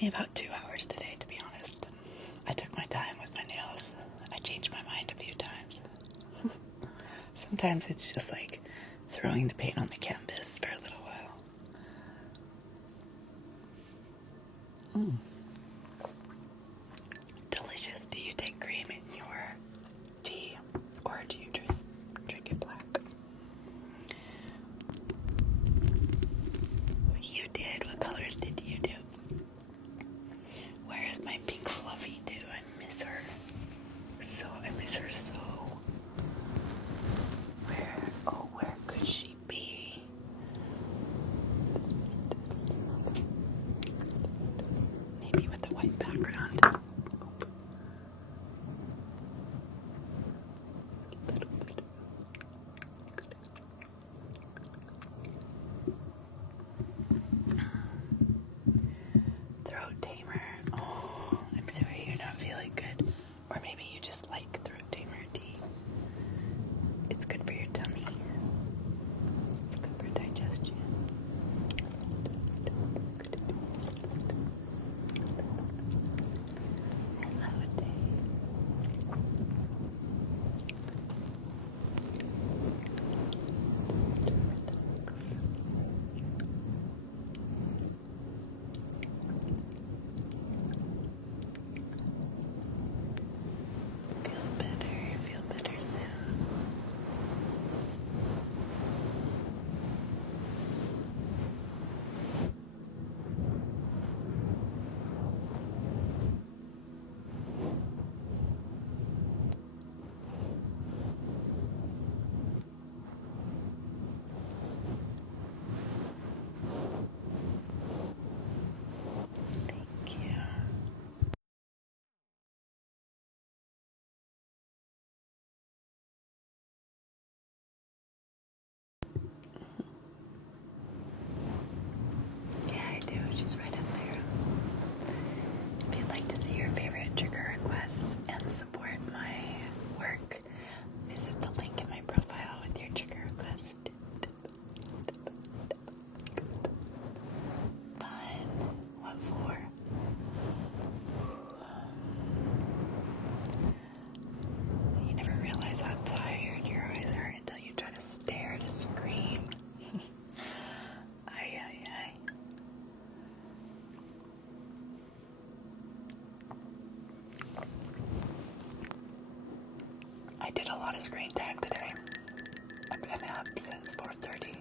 me about 2 hours today, to be honest. I took my time with my nails. I changed my mind a few times. Sometimes it's just like throwing the paint on the canvas for a little while. Delicious. Do you take cream in your tea, or do you just drink it black? You did. What colors did you do? Where is my pink fluffy too? I miss her. I miss her so. Where could she be? Maybe with the white background. Throat tamer. Oh, I'm sorry you're not feeling good. Or maybe you just like throat tamer tea. It's good for your tummy. It's good for digestion. Hello, Dave. Feel better soon. Thank you. Yeah, I do. She's right up there. If you'd like to see your favorite trigger requests and support my work, visit the link in my profile with your trigger request. Fun. What for? You never realize how tired your eyes are until you try to stare at a screen. Ay, ay, ay. I did a lot of screen time today. I've been up since 4:30.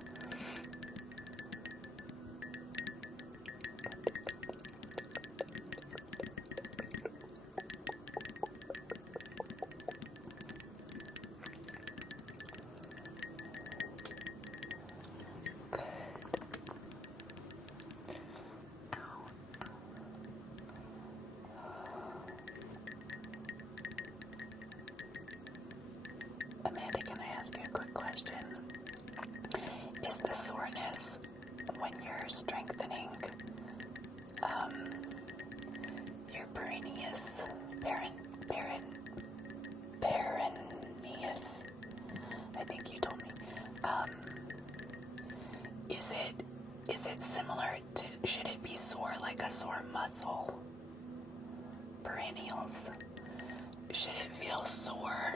Amanda, can I ask you a quick question? Is the soreness when you're strengthening your perennius, perennius, I think you told me, is it similar to, should it be sore like a sore muscle? Perennials. Should it feel sore,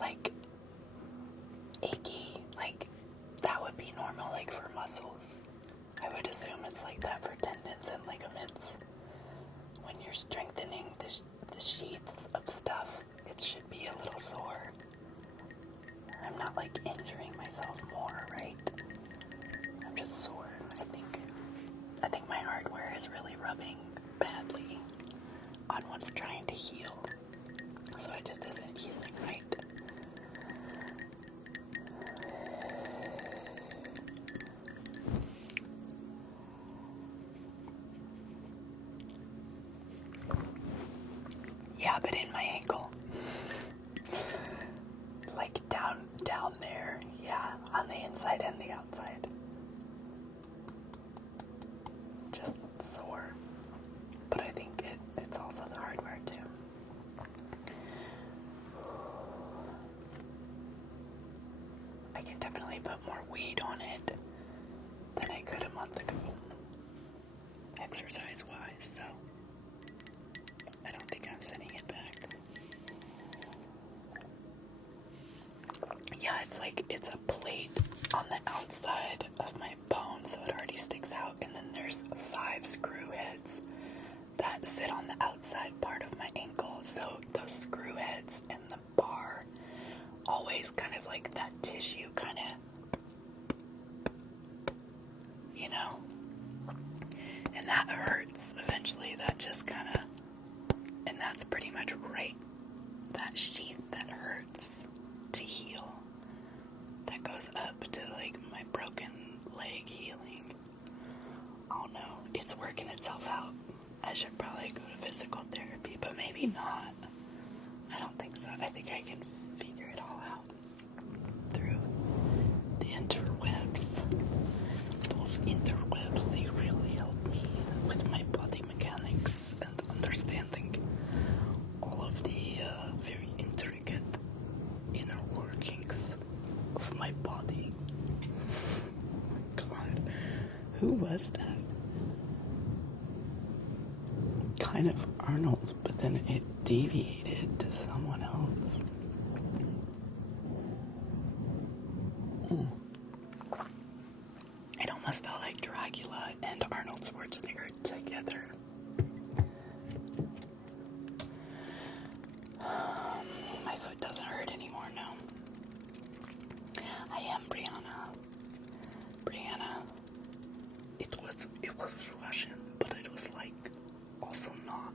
like achy, like that would be normal, like for muscles? I would assume it's like that for tendons and ligaments. When you're strengthening the sheaths of stuff, it should be a little sore. I'm not like injuring myself more, right? I'm just sore. I think my hardware is really rubbing badly on what's trying to heal. So it just isn't healing right. Yeah, but in my ankle. Like down there, yeah, on the inside and the outside. Just sore. But I think it's also the hardware too. I can definitely put more weight on it than I could a month ago. I exercise-wise, so I don't think I'm sending it back. Yeah, it's a plate on the outside of my bone, so it already sticks out, and then there's 5 screw heads that sit on the outside part of my ankle, so those screw heads and the bar always kind of like that tissue kind of, you know, and that hurts eventually. That just kind of, and that's pretty much right, that sheath that hurts to heal, that goes up to like my broken leg healing. Oh no, it's working itself out. I should probably go to physical therapy, but maybe not. I don't think so. I think I can figure it all out through the interwebs. Those interwebs, they really help me with my body mechanics and understanding all of the very intricate inner workings of my body. God, who was that? Kind of Arnold, but then it deviated to someone else. It almost felt like Dracula and Arnold Schwarzenegger together. My foot doesn't hurt anymore, no. I am Brianna. Brianna. It was Russian, but it was like also not.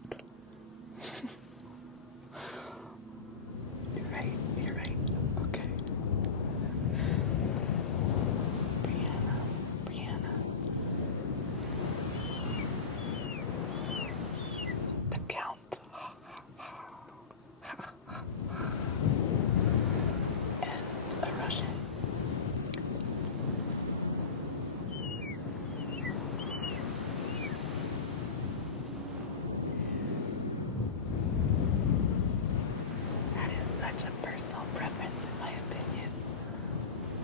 You're right. Okay. Brianna. The Count. And a Russian. That is such a personal preference, in my opinion.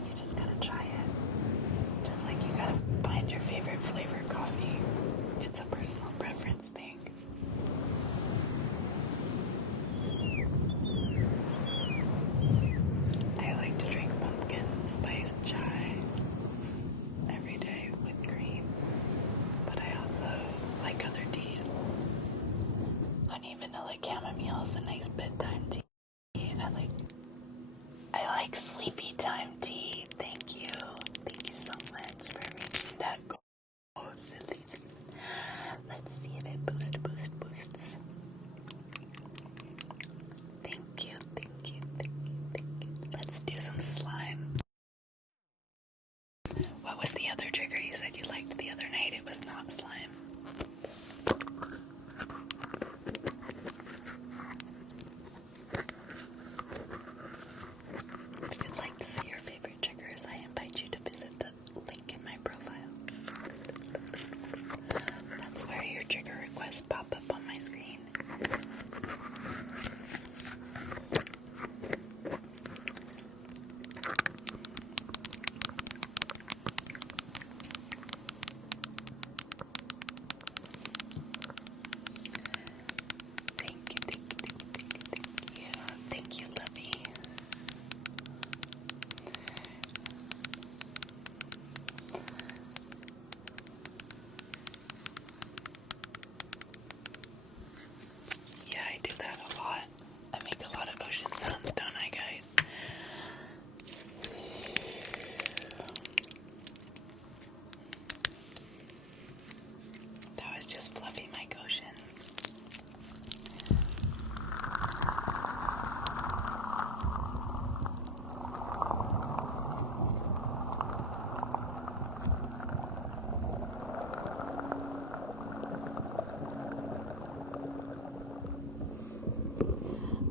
You just gotta try it. Just like you gotta find your favorite flavor coffee. It's a personal preference thing. I like to drink pumpkin spice chai every day with cream, but I also like other teas. Honey vanilla chamomile is a nice bedtime tea. I like sleepy time tea. Thank you. Thank you so much for reaching that goal. Sillies. Let's see if it boosts. Thank you. Let's do some slime. What was the other trigger you said you liked the other night? It was not slime. If you'd like to see your favorite triggers, I invite you to visit the link in my profile. That's where your trigger requests pop up on my screen. Thank you, Lovey. Yeah, I do that a lot. I make a lot of ocean sounds, don't I, guys? That was just Fluffy Mike Ocean.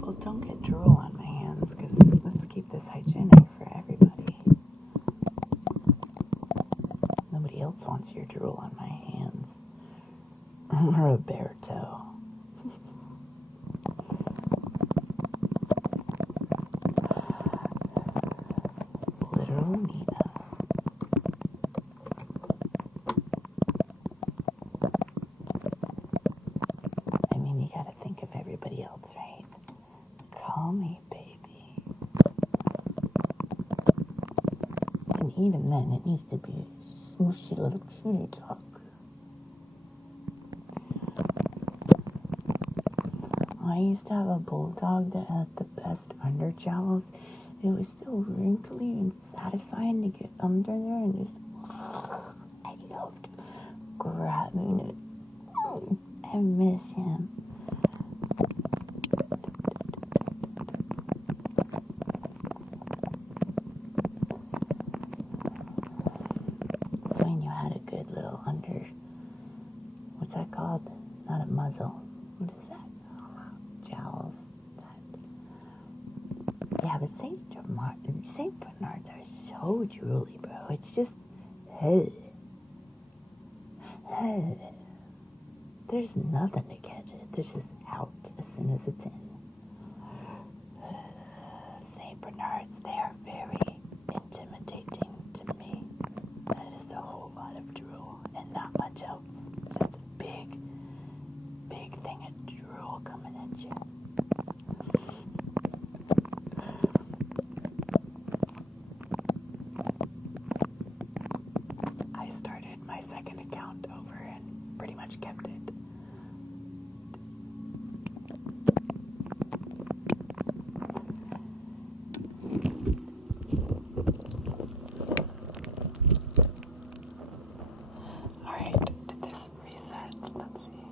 Well, don't get drool on my hands, because let's keep this hygienic for everybody. Nobody else wants your drool on my hands. Roberto. Literal Nina. call me baby. And even then, it needs to be smooshy little cutie talk. I used to have a bulldog that had the best under jowls. It was so wrinkly and satisfying to get under there and just, I loved grabbing it. I miss him. So when you had a good little under, what's that called? Not a muzzle. What is that? Jowls. Yeah, but St. Bernards are so drooly, bro. It's just, there's nothing to catch it. There's just out as soon as it's in. St. Bernards, they are very intimidating to me. That is a whole lot of drool and not much else. Just a big, big thing of drool coming at you. I started my second account over and pretty much kept it. Alright, did this reset? Let's see.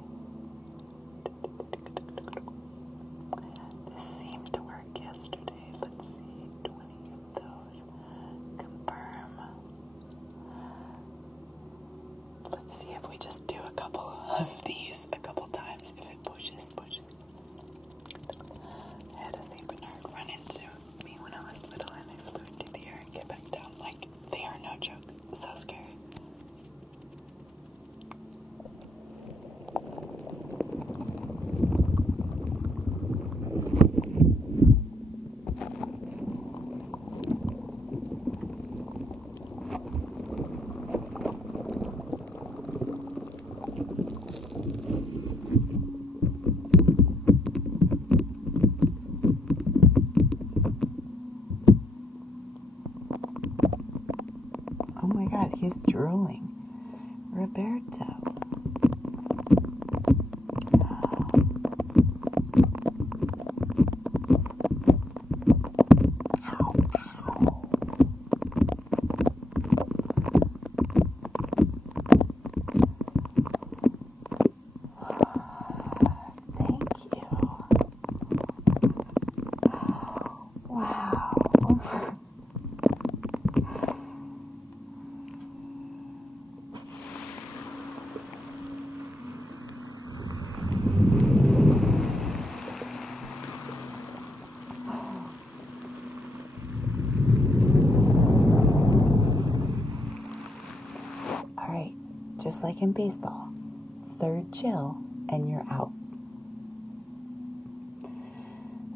This seemed to work yesterday. Let's see. 20 of those. Confirm. Let's see if we just do a couple of these a couple times. If it pushes. I had a St. Bernard run into me when I was little and I flew through the air and get back down. Like, they are no joke. So scary. Oh my god, he's drooling. Roberto. Thank you. Wow. Alright, just like in baseball, third chill and you're out.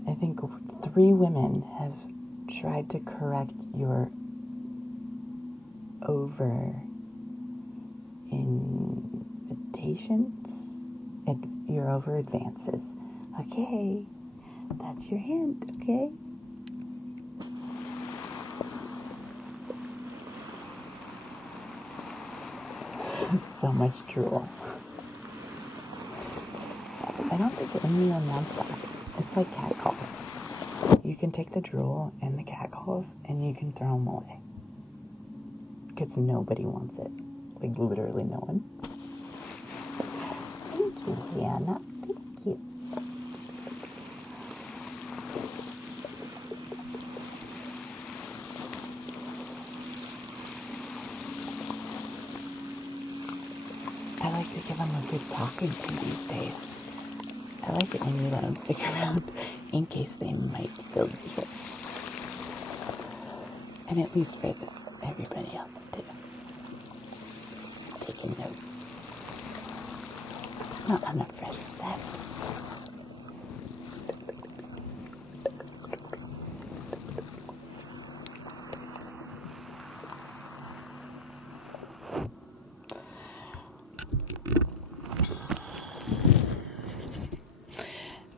I think 3 women have tried to correct your your over advances. Okay, that's your hint, okay? So much drool. I don't think anyone wants that. It's like cat calls. You can take the drool and the cat calls and you can throw them away. Because nobody wants it. Like, literally no one. Thank you, Rihanna. Thank you. I like to give them a good talking to these days. I like it when you let them stick around in case they might still do it. And at least for everybody else too. Taking notes. Not on a fresh set.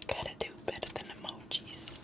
Gotta do better than emojis.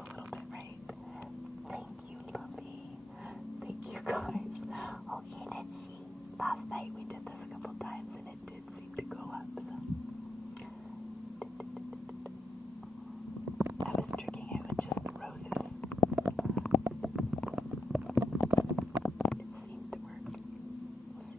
a little bit, right? Thank you, Lovey. Thank you, guys. Okay, let's see. Last night we did this a couple times and it did seem to go up, so. I was tricking it with just the roses. It seemed to work. We'll see.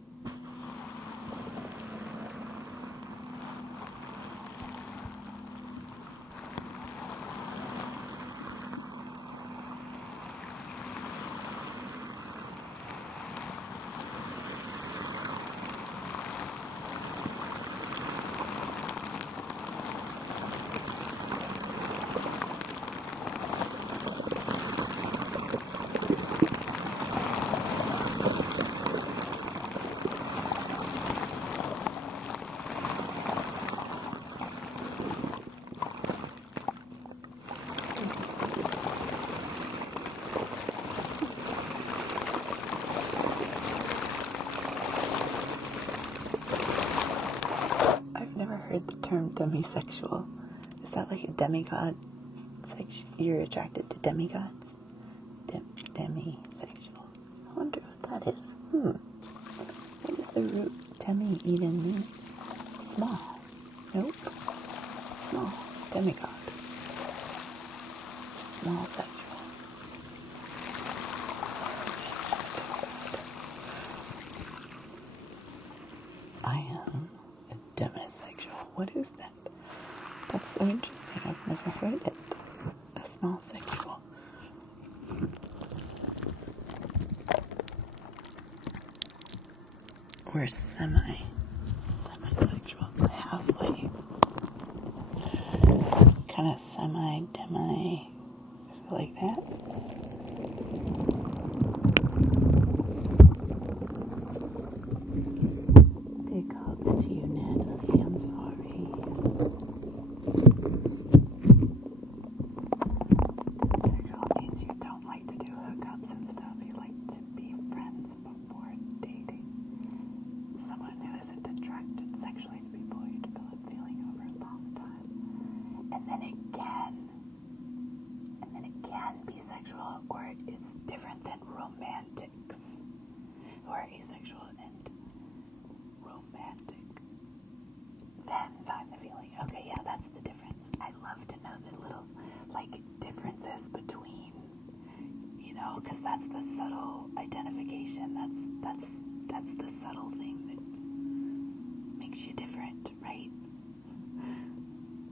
I've never heard the term demisexual. Is that like a demigod? You're attracted to demigods? Demisexual. I wonder what that is. What does the root demi even mean? Small. Nope. Small. Demigod. Small sexual. I am a demisexual. What is that? That's so interesting. I've never heard it. A small sexual. Or semi-sexual. Halfway. Kind of semi-demi. Like that. Big hugs to you, Natalie. I'm sorry. Demisexual means you don't like to do hookups and stuff. You like to be friends before dating. Someone who isn't attracted sexually to people you develop feeling over a long time. And then it can be sexual, or it's different than romantics, who are asexual and romantic. Then find the feeling. Okay, yeah, that's the difference. I love to know the little, differences between, because that's the subtle identification. That's the subtle thing that makes you different, right?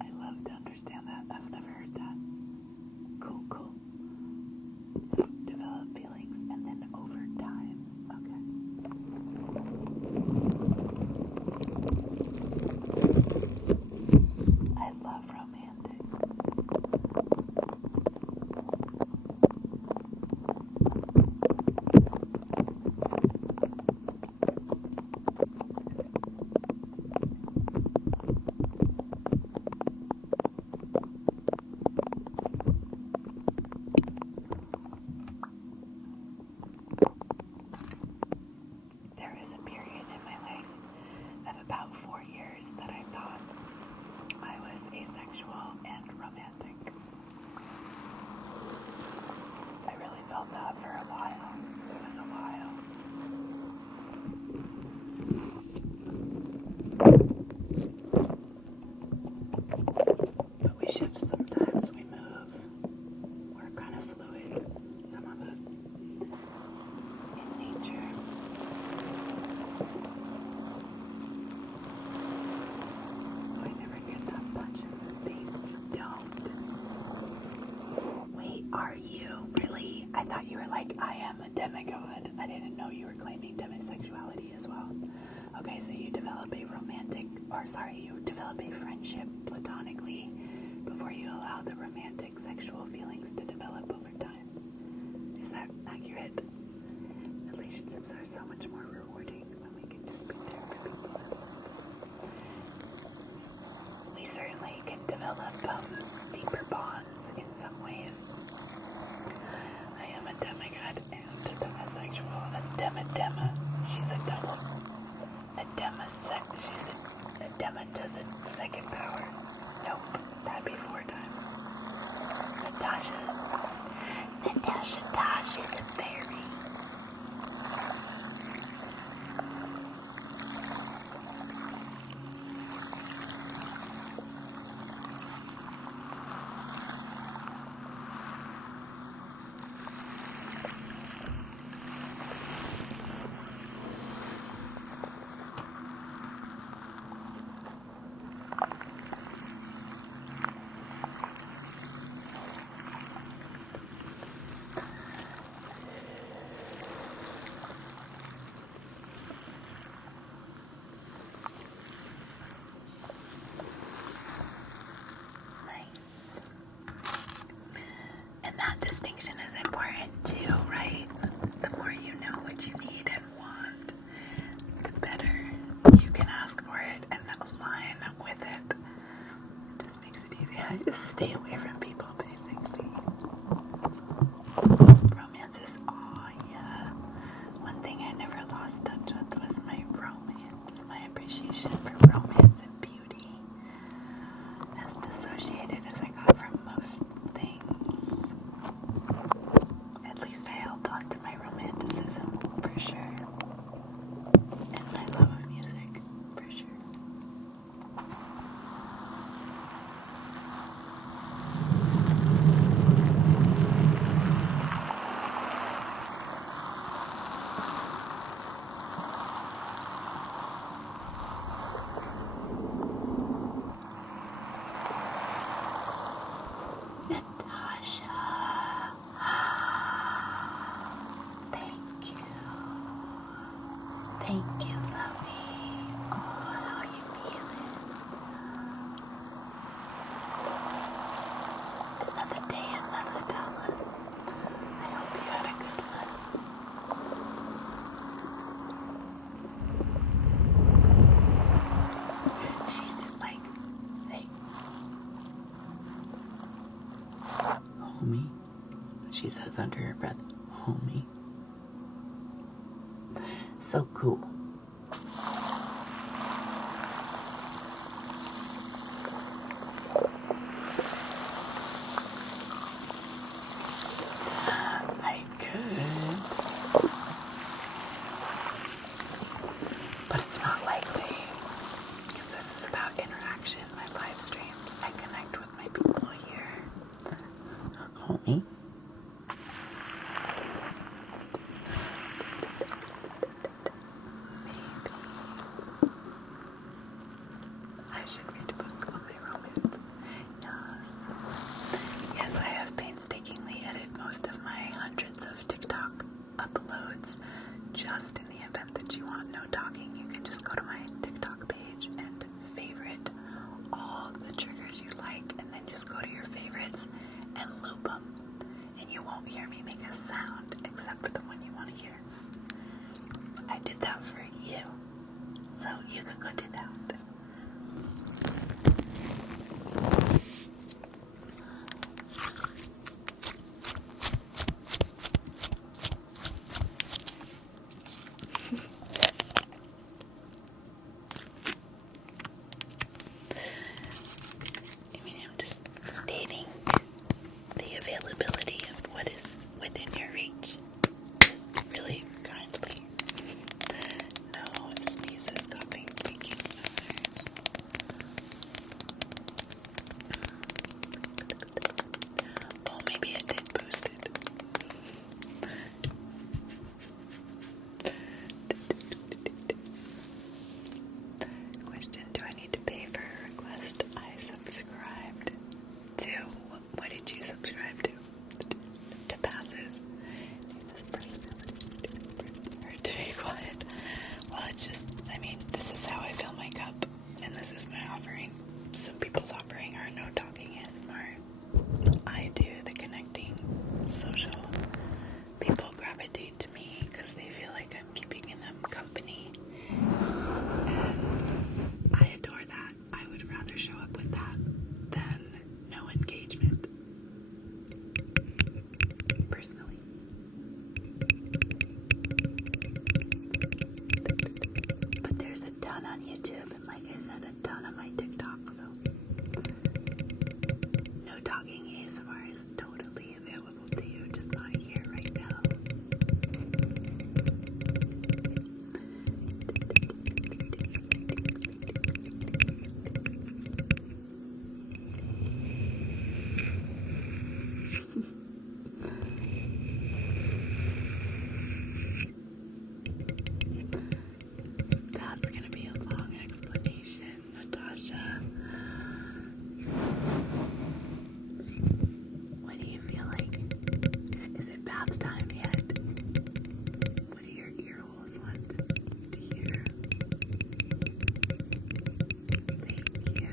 I love to understand that. I've never heard that. Cool. So develop feelings and then over time. Okay. I love romantic. There is a period in my life of about 4 years that I thought I was asexual and romantic. I really felt that for a while. It was a while. But we shift sometimes, we move. We're kind of fluid, some of us, in nature. So I never get that punch in the face. You don't. Wait, are you? Really? I thought you were like, I am a demigod. I didn't know you were claiming demisexuality as well. Okay, so you develop a friendship platonically before you allow the romantic sexual feelings to develop over time. Is that accurate? Relationships are so much more rewarding when we can just be there for people. We certainly can develop deeper bonds in some ways. I am a demigod and a demisexual. A dema. She's a double. She's a dema to the second power. Nope, that'd be 4 times. Natasha Thank you, lovey. Oh, how you feeling? Another day, another dollar. I hope you had a good one. She's just like, hey, homie. She says under her breath, homie. So cool. I could, but it's not likely, because this is about interaction. My live streams, I connect with my people here. Homie. I should read a book on my romance. Yes, I have painstakingly edited most of my hundreds of TikTok uploads. Just in the event that you want no talking, you can just go to my TikTok page and favorite all the triggers you like, and then just go to your favorites and loop them. And you won't hear me make a sound except for the one you want to hear. I did that for you, so you can go do that. I mean, I'm just stating the availability of what is within your reach. Just really kindly. No sneezes, coughing, tweaking, oh, maybe it did boost it. Question, do I need to pay for a request? I subscribed to, what did you subscribe to? To passes. This personality. Or to be quiet. Well, it's just, I mean, this is how I fill my cup, and this is my offering. Some people's offering are no talking ASMR. I do the connecting social. People gravitate to me because they feel like I'm keeping them company. And I adore that. I would rather show up with that than no engagement. Personally. But there's a ton on YouTube, and like I said, a ton on my TikTok, so no talking ASMR is totally available to you, just not here right now. That's gonna be a long explanation, Natasha. What do you feel like? Is it bath time yet? What do your ear holes want to hear? Thank you.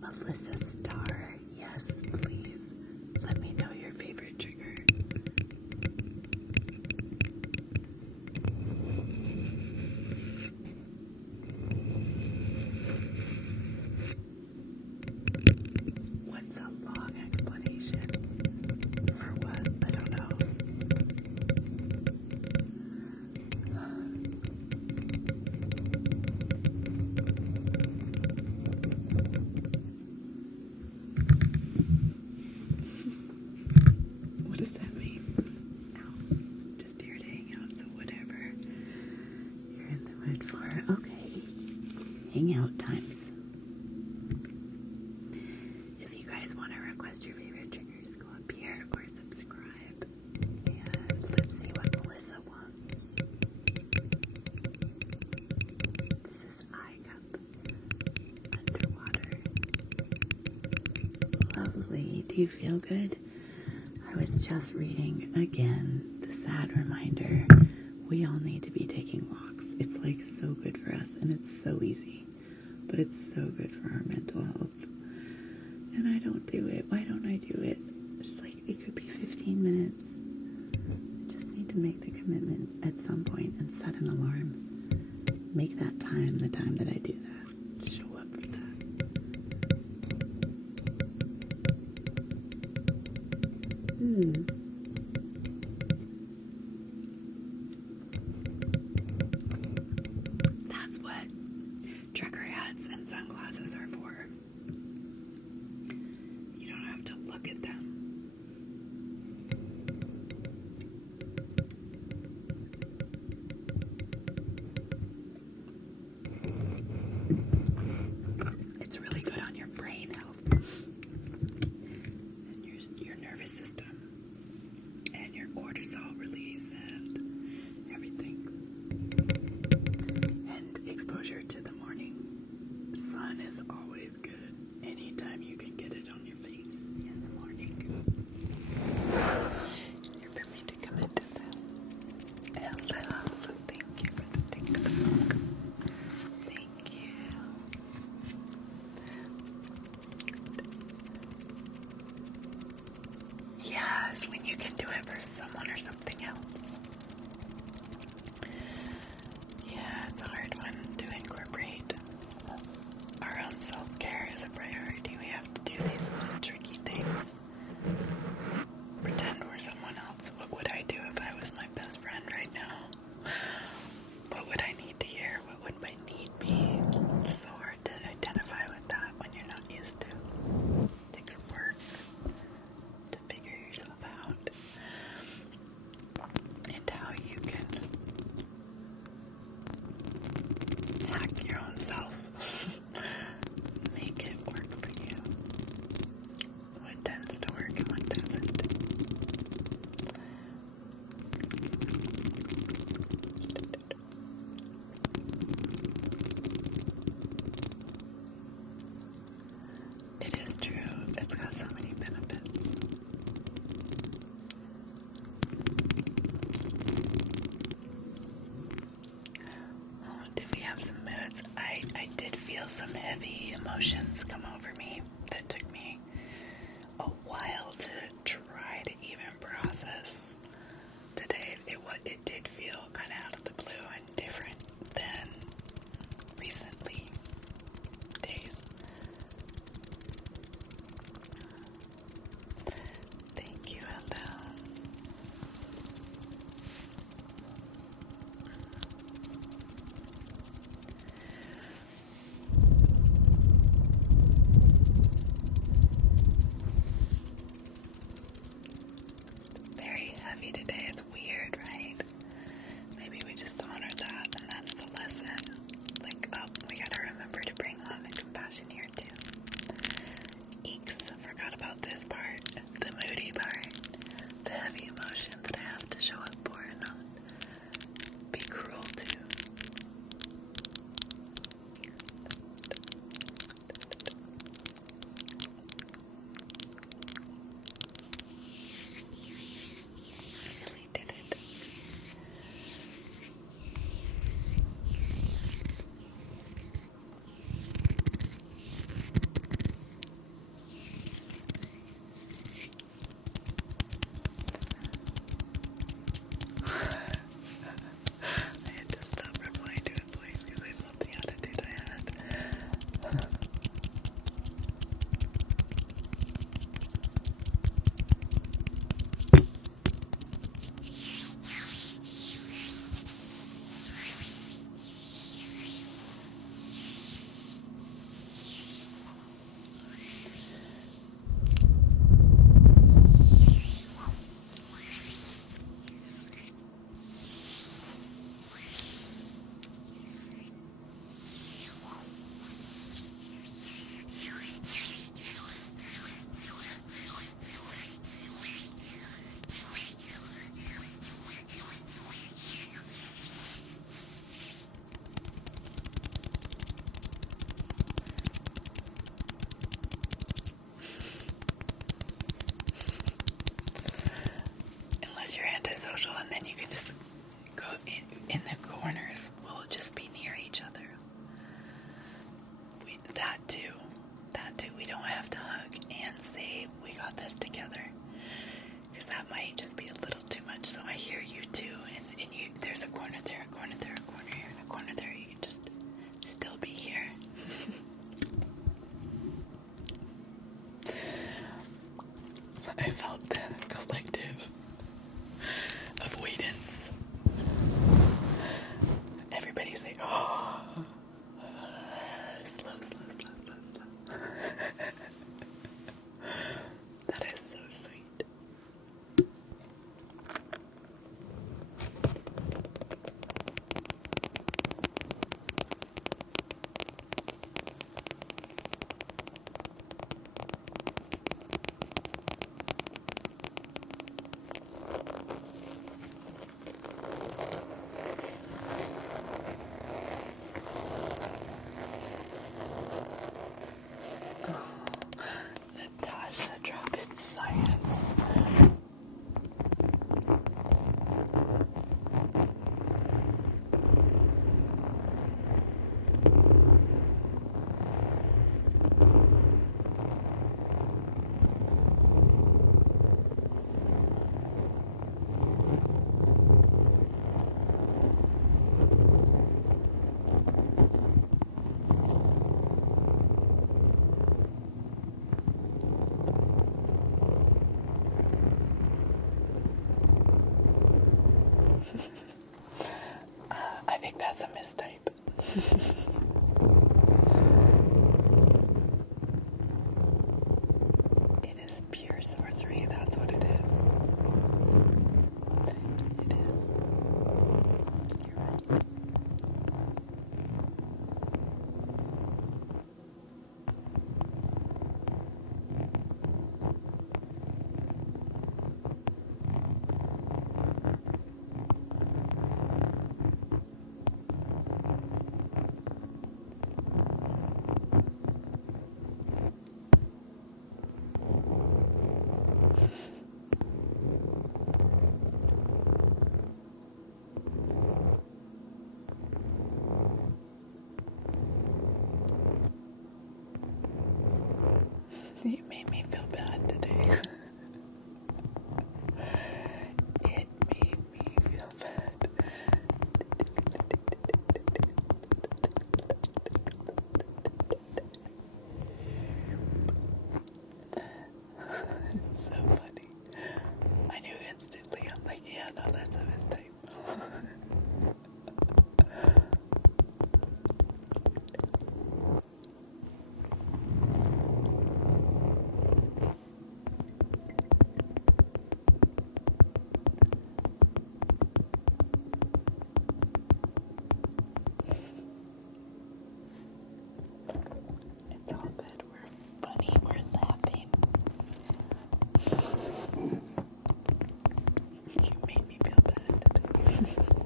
Melissa Starr, yes, please. Let me know your favorite trigger. What's a long explanation? For what? I don't know. What does that mean? Ow. Just here to hang out, so whatever you're in the mood for. Okay. Hangout times. If you guys want to request your favorite triggers, go up here or subscribe. And let's see what Melissa wants. This is eye cup. Underwater. Lovely. Do you feel good? I was just reading again the sad reminder We all need to be taking walks. It's like so good for us, and it's so easy, but it's so good for our mental health. And I don't do it. Why don't I do it? It's like, it could be 15 minutes. Just need to make the commitment at some point and set an alarm. Make that time the time that I do that. Show up for that. That's what trucker hats and sunglasses are for. You don't have to look at them. It's really good on your brain health and your nervous system and your cortisol release and everything. And exposure to the morning sun is always good. Anytime you can get it on your face in the morning. You're permitted to come into that. And I love, thank you for the TikTok. Thank you. Yes, when you can do it for someone or something else. Yeah, it's a hard one to incorporate. Our own self-care is a priority. We have to do these little tricky things. Pretend we're someone else. What would I do if I was my best friend right now? What would I need to hear? What would my need be? It's so hard to identify with that when you're not used to. It takes work to figure yourself out and how you can hack your own self. Make it work for you. What tends to work and what doesn't. It is true. It's got so many benefits. Oh, did we have some moods? I did feel some heavy emotions come over me that took me a while to try to even process today. It did feel kind of out of the blue and different than recently days. Thank you, hello. Very heavy today. It's weird, right? Maybe we just honor that, and that's the lesson. Like, oh, we gotta remember to bring love and compassion here too. Eeks, I forgot about this part, the moody part, the heavy emotion that I have to show up for and not be cruel to. might just be a little too much, so I hear you too, and you, there's a corner there, a corner there, a corner here, and a corner there. You can just still be here. I felt the collective avoidance. Everybody's like, oh, slow, slow, slow, slow, slow. That is so sweet. Natasha, drop in science. I think that's a mistype. It is pure sorcery, that's what it is. It is. You're right. You made me feel bad today. It made me feel bad. It's so funny. I knew instantly. I'm like, yeah, no, that's a mistype. It's all good. We're funny. We're laughing. You made me feel bad today.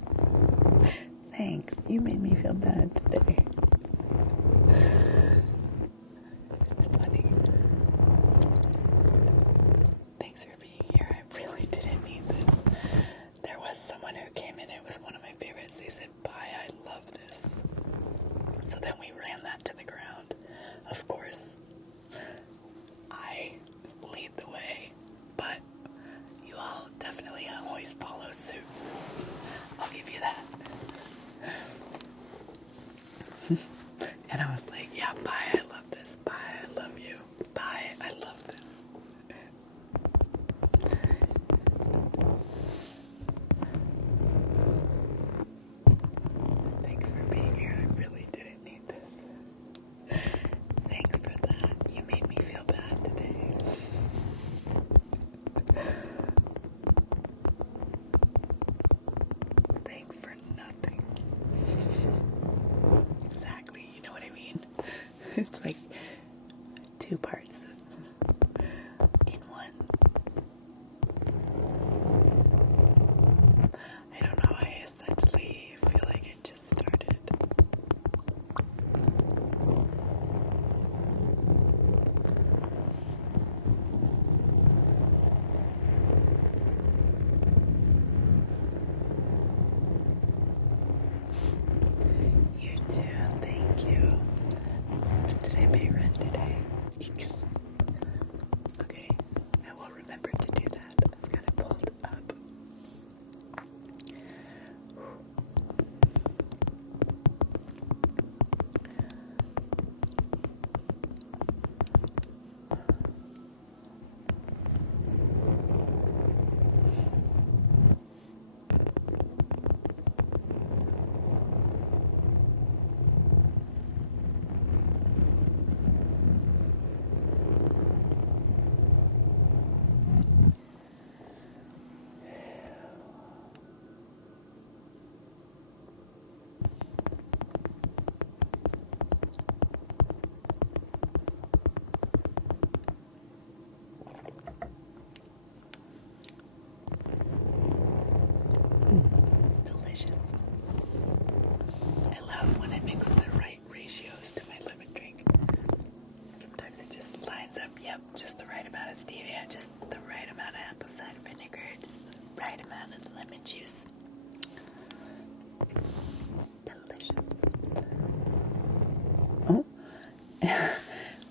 Thanks. You made me feel bad today. It's funny. Thanks for being here. I really didn't need this. There was someone who came in. It was one of my favorites. They said, "Bye, I love this." So then we ran that to the ground. Of course, I lead the way, but you all definitely always follow suit. I'll give you that. right amount of lemon juice. Delicious. Oh,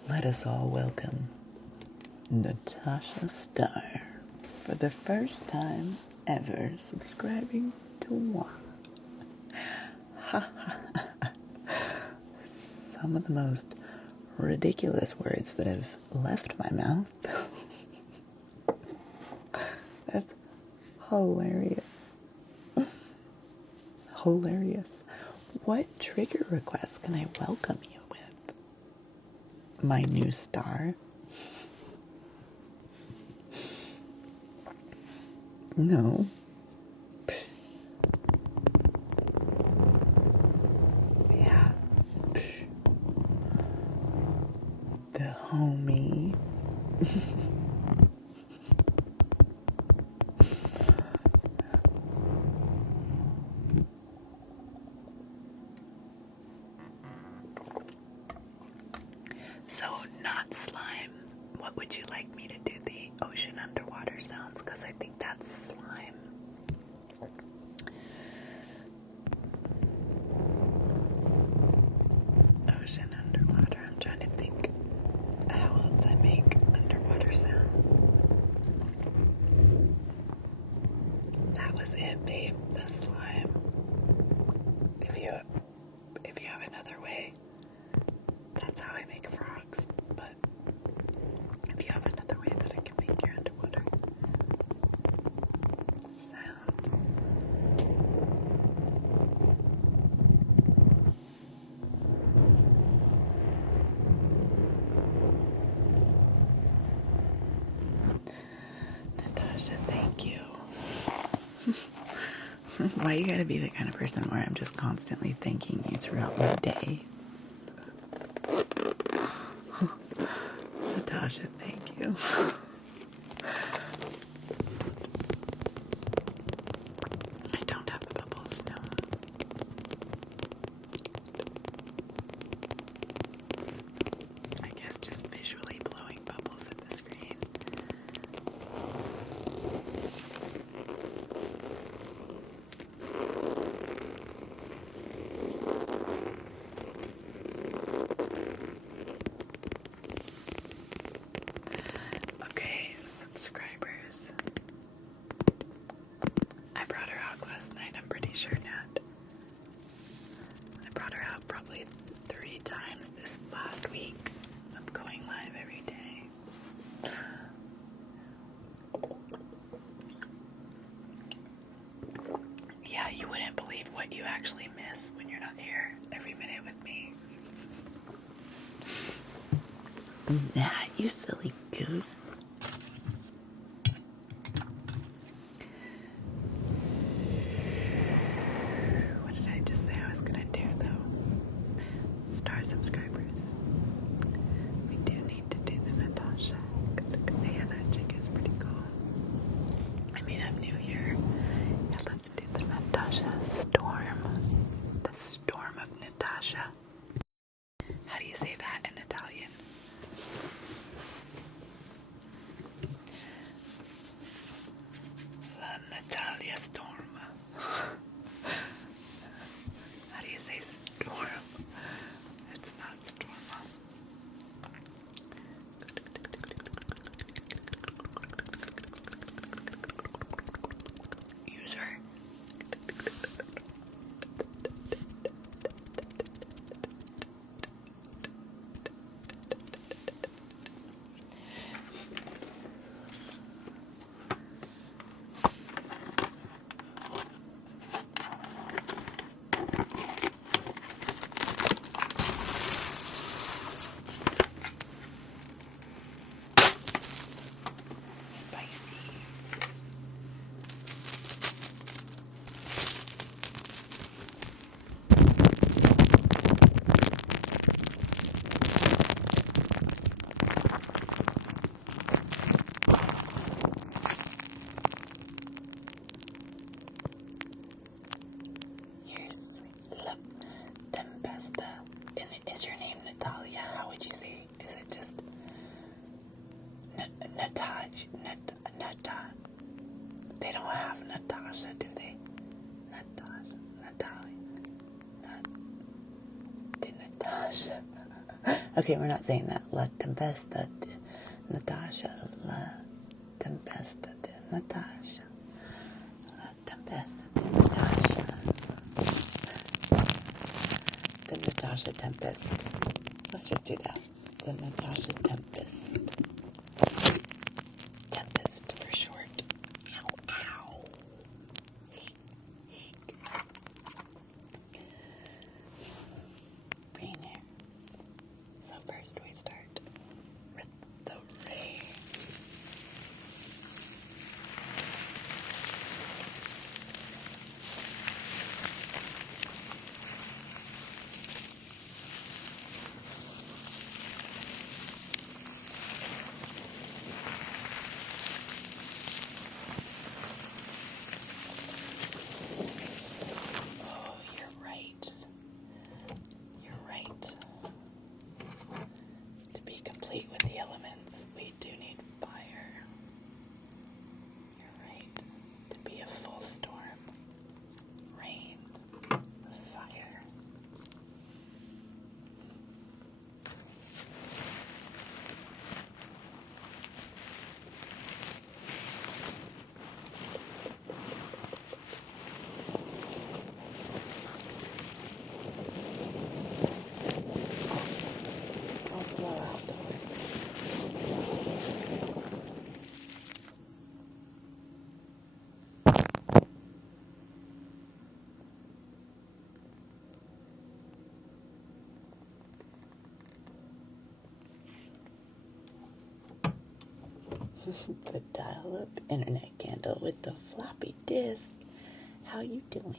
let us all welcome Natasha Starr for the first time ever subscribing to WA. Some of the most ridiculous words that have left my mouth. That's hilarious. Hilarious. What trigger request can I welcome you with? My new star? No. Yeah. The homie. So, not slime. What would you like me to do the ocean underwater sounds? Because I think that's slime. Ocean underwater. I'm trying to think how else I make underwater sounds. That was it, babe. The slime. If you have another way, that's how I make frogs. But if you have another way that I can make your underwater sound. Natasha, thank you. Why you gotta be the kind of person where I'm just constantly thanking you throughout the day? Natasha, thank you. I don't have bubbles, no. I guess just visually blowing bubbles at the screen. Okay, subscribers. I brought her out last night, I'm pretty sure, Nat. I brought her out probably 3 times this last week of going live every day. Yeah, you wouldn't believe what you actually miss when you're not here every minute with me. Nah, you silly goose. What did I just say I was gonna do, though? Star subscribers. We do need to do the Natasha. Yeah, that chick is pretty cool. I mean, I'm new here. Yeah, let's do the Natasha Storm. The Storm of Natasha. How do you say that in Italian? La Natalia Storm. How do you say storm? It's not storm. User. Natasha, do they? Natasha, Natalia, de Natasha. Okay, we're not saying that. La Tempesta de Natasha. La Tempesta de Natasha. La Tempesta de Natasha. The Natasha Tempest. Let's just do that. The Natasha Tempest. Tempest for short. Ow, ow. Rain here. So first we start with the rain. Oh, you're right. You're right. To be complete with the elements, we do need fire. You're right. To be a full storm, rain, fire. Don't blow out the wind. The dial-up internet candle with the floppy disk. How you doing?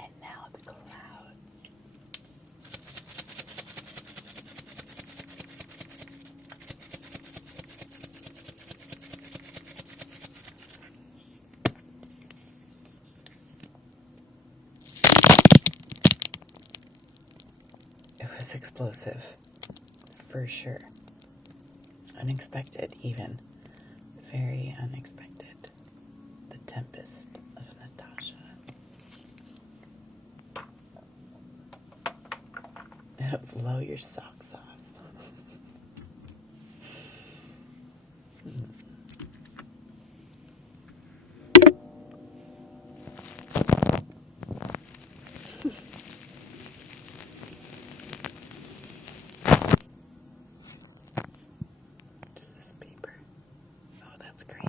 And now the clouds. It was explosive, for sure. Unexpected, even. Very unexpected. The Tempest of Natasha. It'll blow your socks off. What is this paper? Oh, that's green.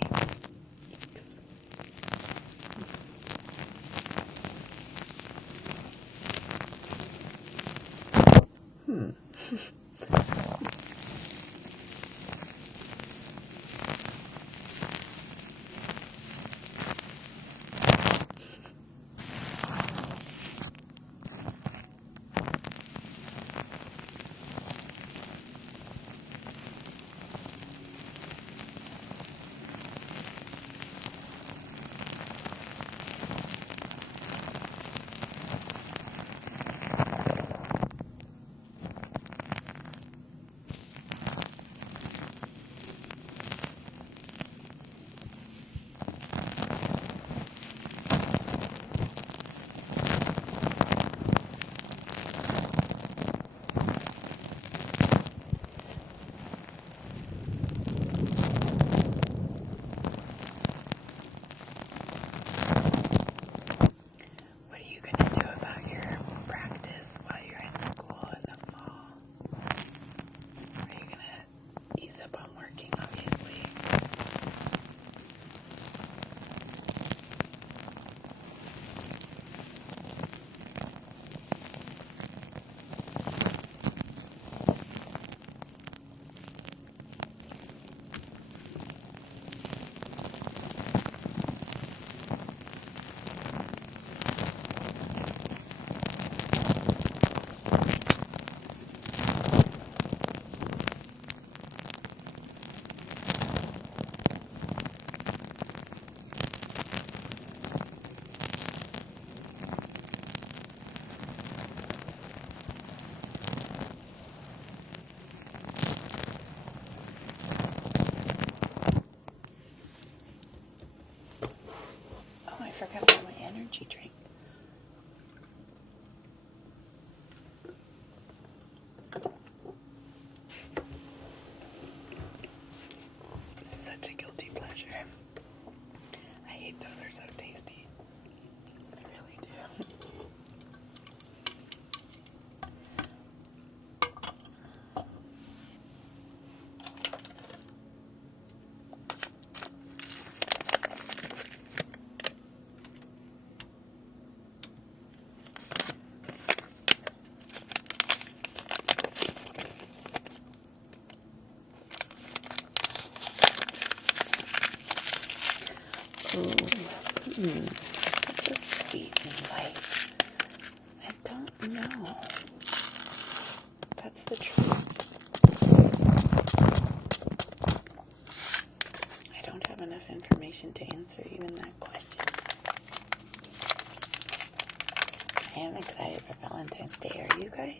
energy drink. Such a guilty pleasure. I hate those, are so tasty. I really do. That's a sweet invite. I don't know. That's the truth. I don't have enough information to answer even that question. I am excited for Valentine's Day. Are you guys?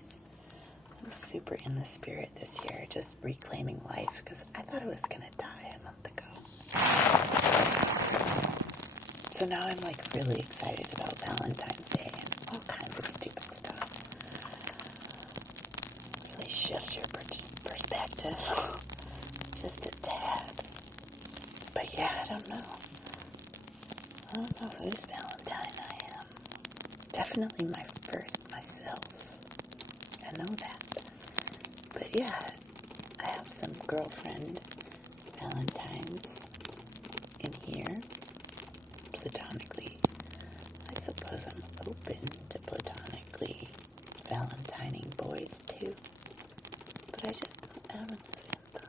I'm super in the spirit this year, just reclaiming life, because I thought I was going to die a month ago. So now I'm like really excited about Valentine's Day and all kinds of stupid stuff. Really shifts your perspective just a tad. But yeah, I don't know. I don't know whose Valentine I am. Definitely my first myself. I know that. But yeah, I have some girlfriend Valentines in here. Platonically. I suppose I'm open to platonically valentining boys too. But I just don't have enough info.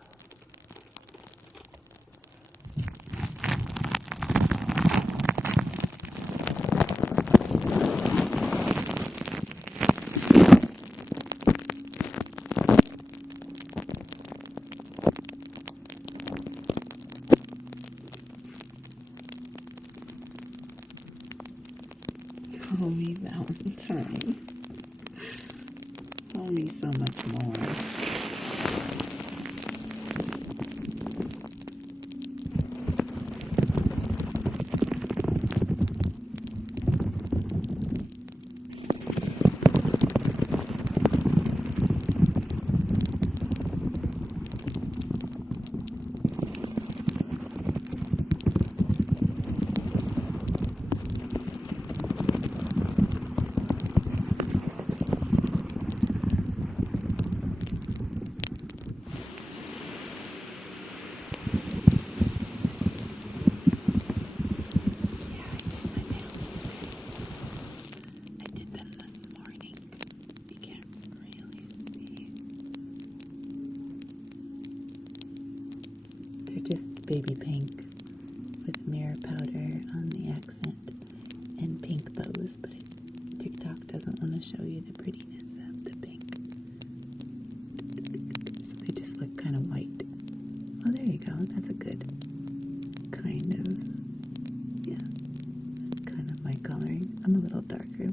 Call me Valentine. Call me so much more. Just baby pink with mirror powder on the accent and pink bows, but TikTok doesn't want to show you the prettiness of the pink. So they just look kind of white. Oh, there you go. That's a good kind of, yeah, kind of my coloring. I'm a little darker,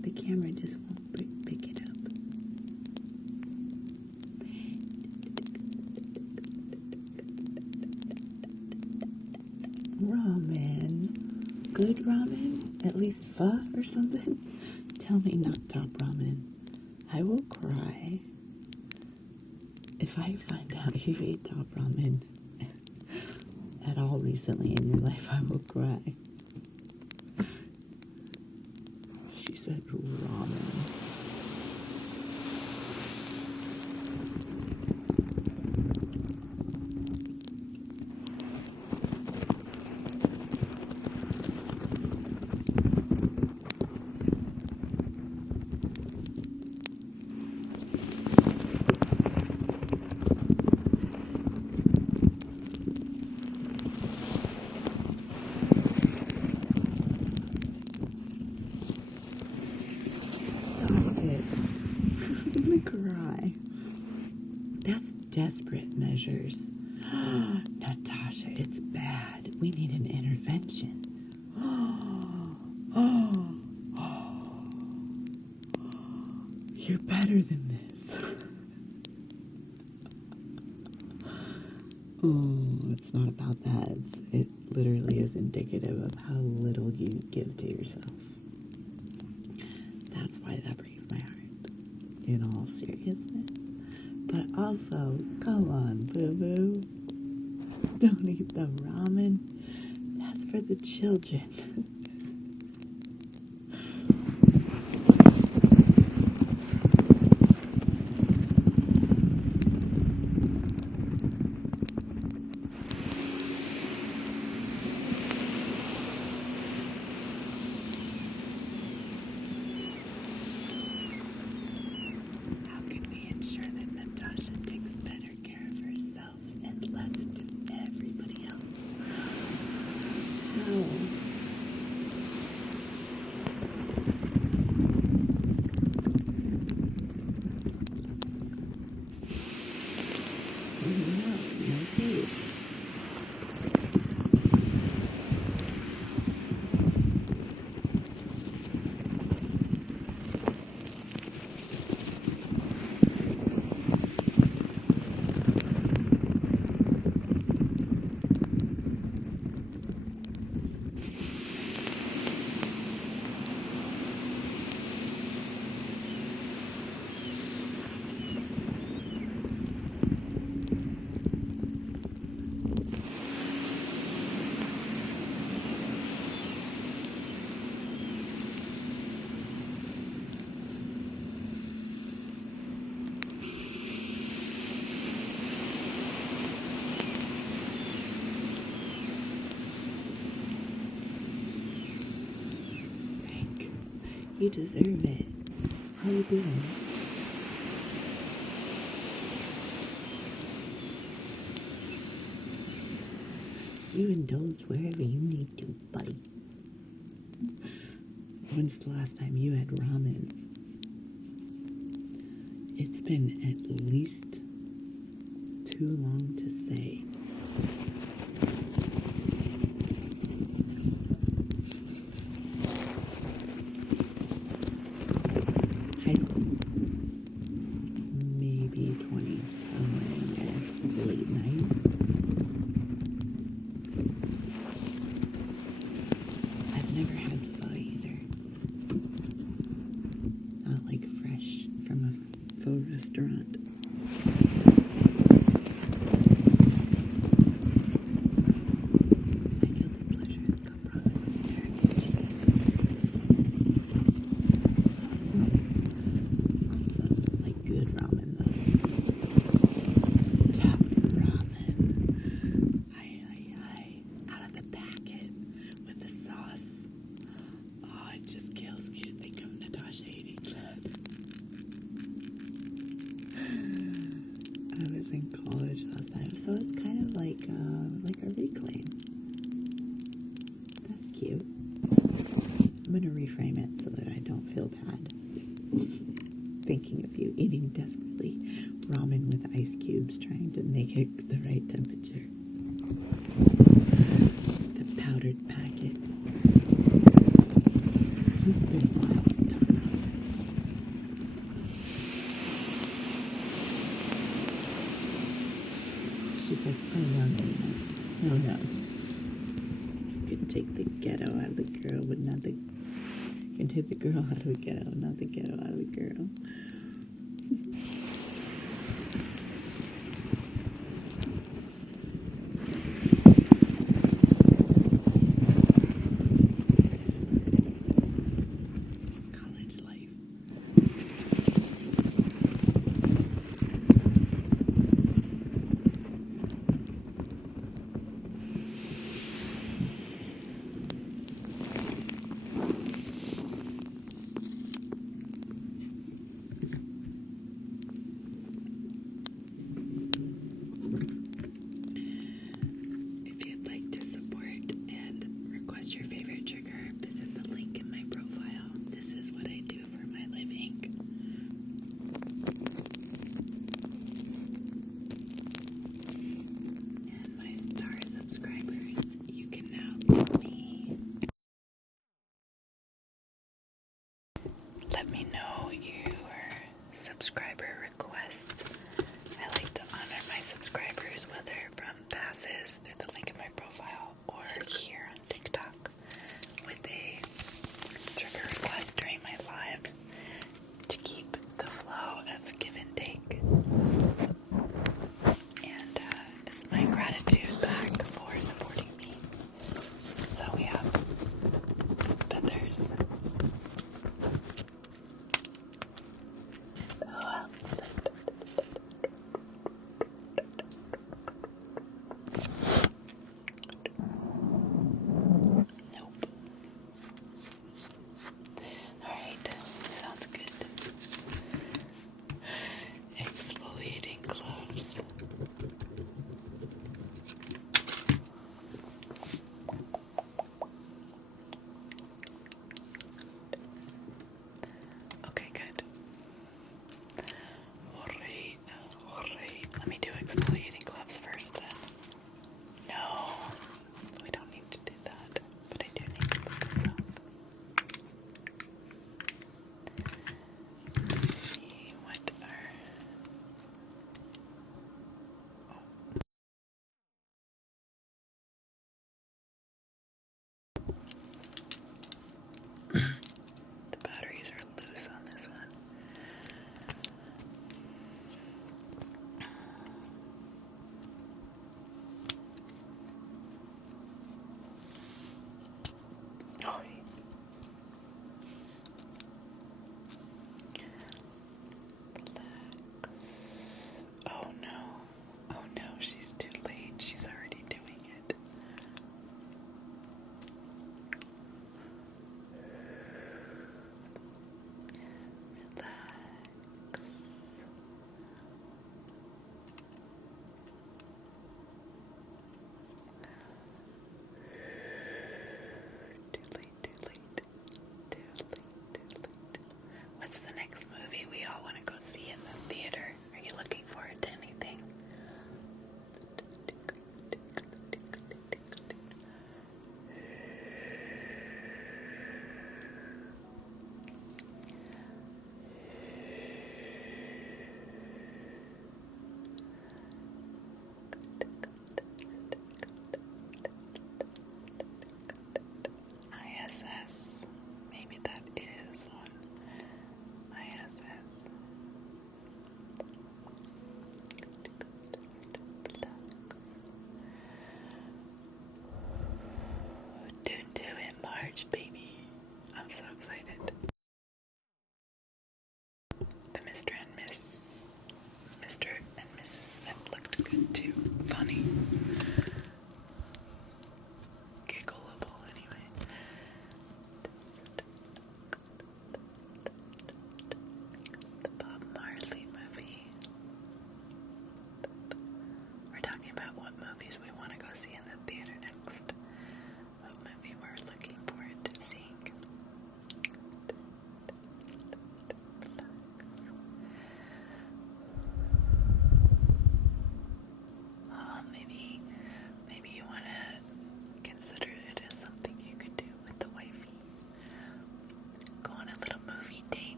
but camera just won't pick it up. Ramen. Good ramen? At least pho or something? Tell me not top ramen. I will cry. If I find out you ate top ramen at all recently in your life, I will cry. said ramen. That's desperate measures. Natasha, it's bad. We need an intervention. You're better than this. Oh, it's not about that. It literally is indicative of how little you give to yourself. That's why that breaks my heart, in all seriousness. But also, come on, boo-boo. Don't eat the ramen. That's for the children. How can we ensure that Natasha takes better care of herself and less to everybody else? No. No peace. You deserve it. How you doing? You indulge wherever you need to, buddy. When's the last time you had ramen? It's been at least too long to say. High school. Maybe 20s, somewhere in there. Late night. I've never had pho either. Not like fresh from a pho restaurant. My guilty pleasure is cup ramen with teriyaki chicken. Awesome. Like good ramen though. Top ramen. Out of the packet with the sauce. Oh, it just kills me to think of Natasha eating that. I was in college last time, so it's kind of like a reclaim. That's cute. I'm gonna reframe it so that I don't feel bad. Thinking of you eating desperately ramen with ice cubes, trying to make it the right temperature. The powdered packet. It's been a while since I've ramen. She's like, oh no. You can take the ghetto out of the girl, but not the... You can take the girl out of the ghetto, not the ghetto out of the girl. Colin,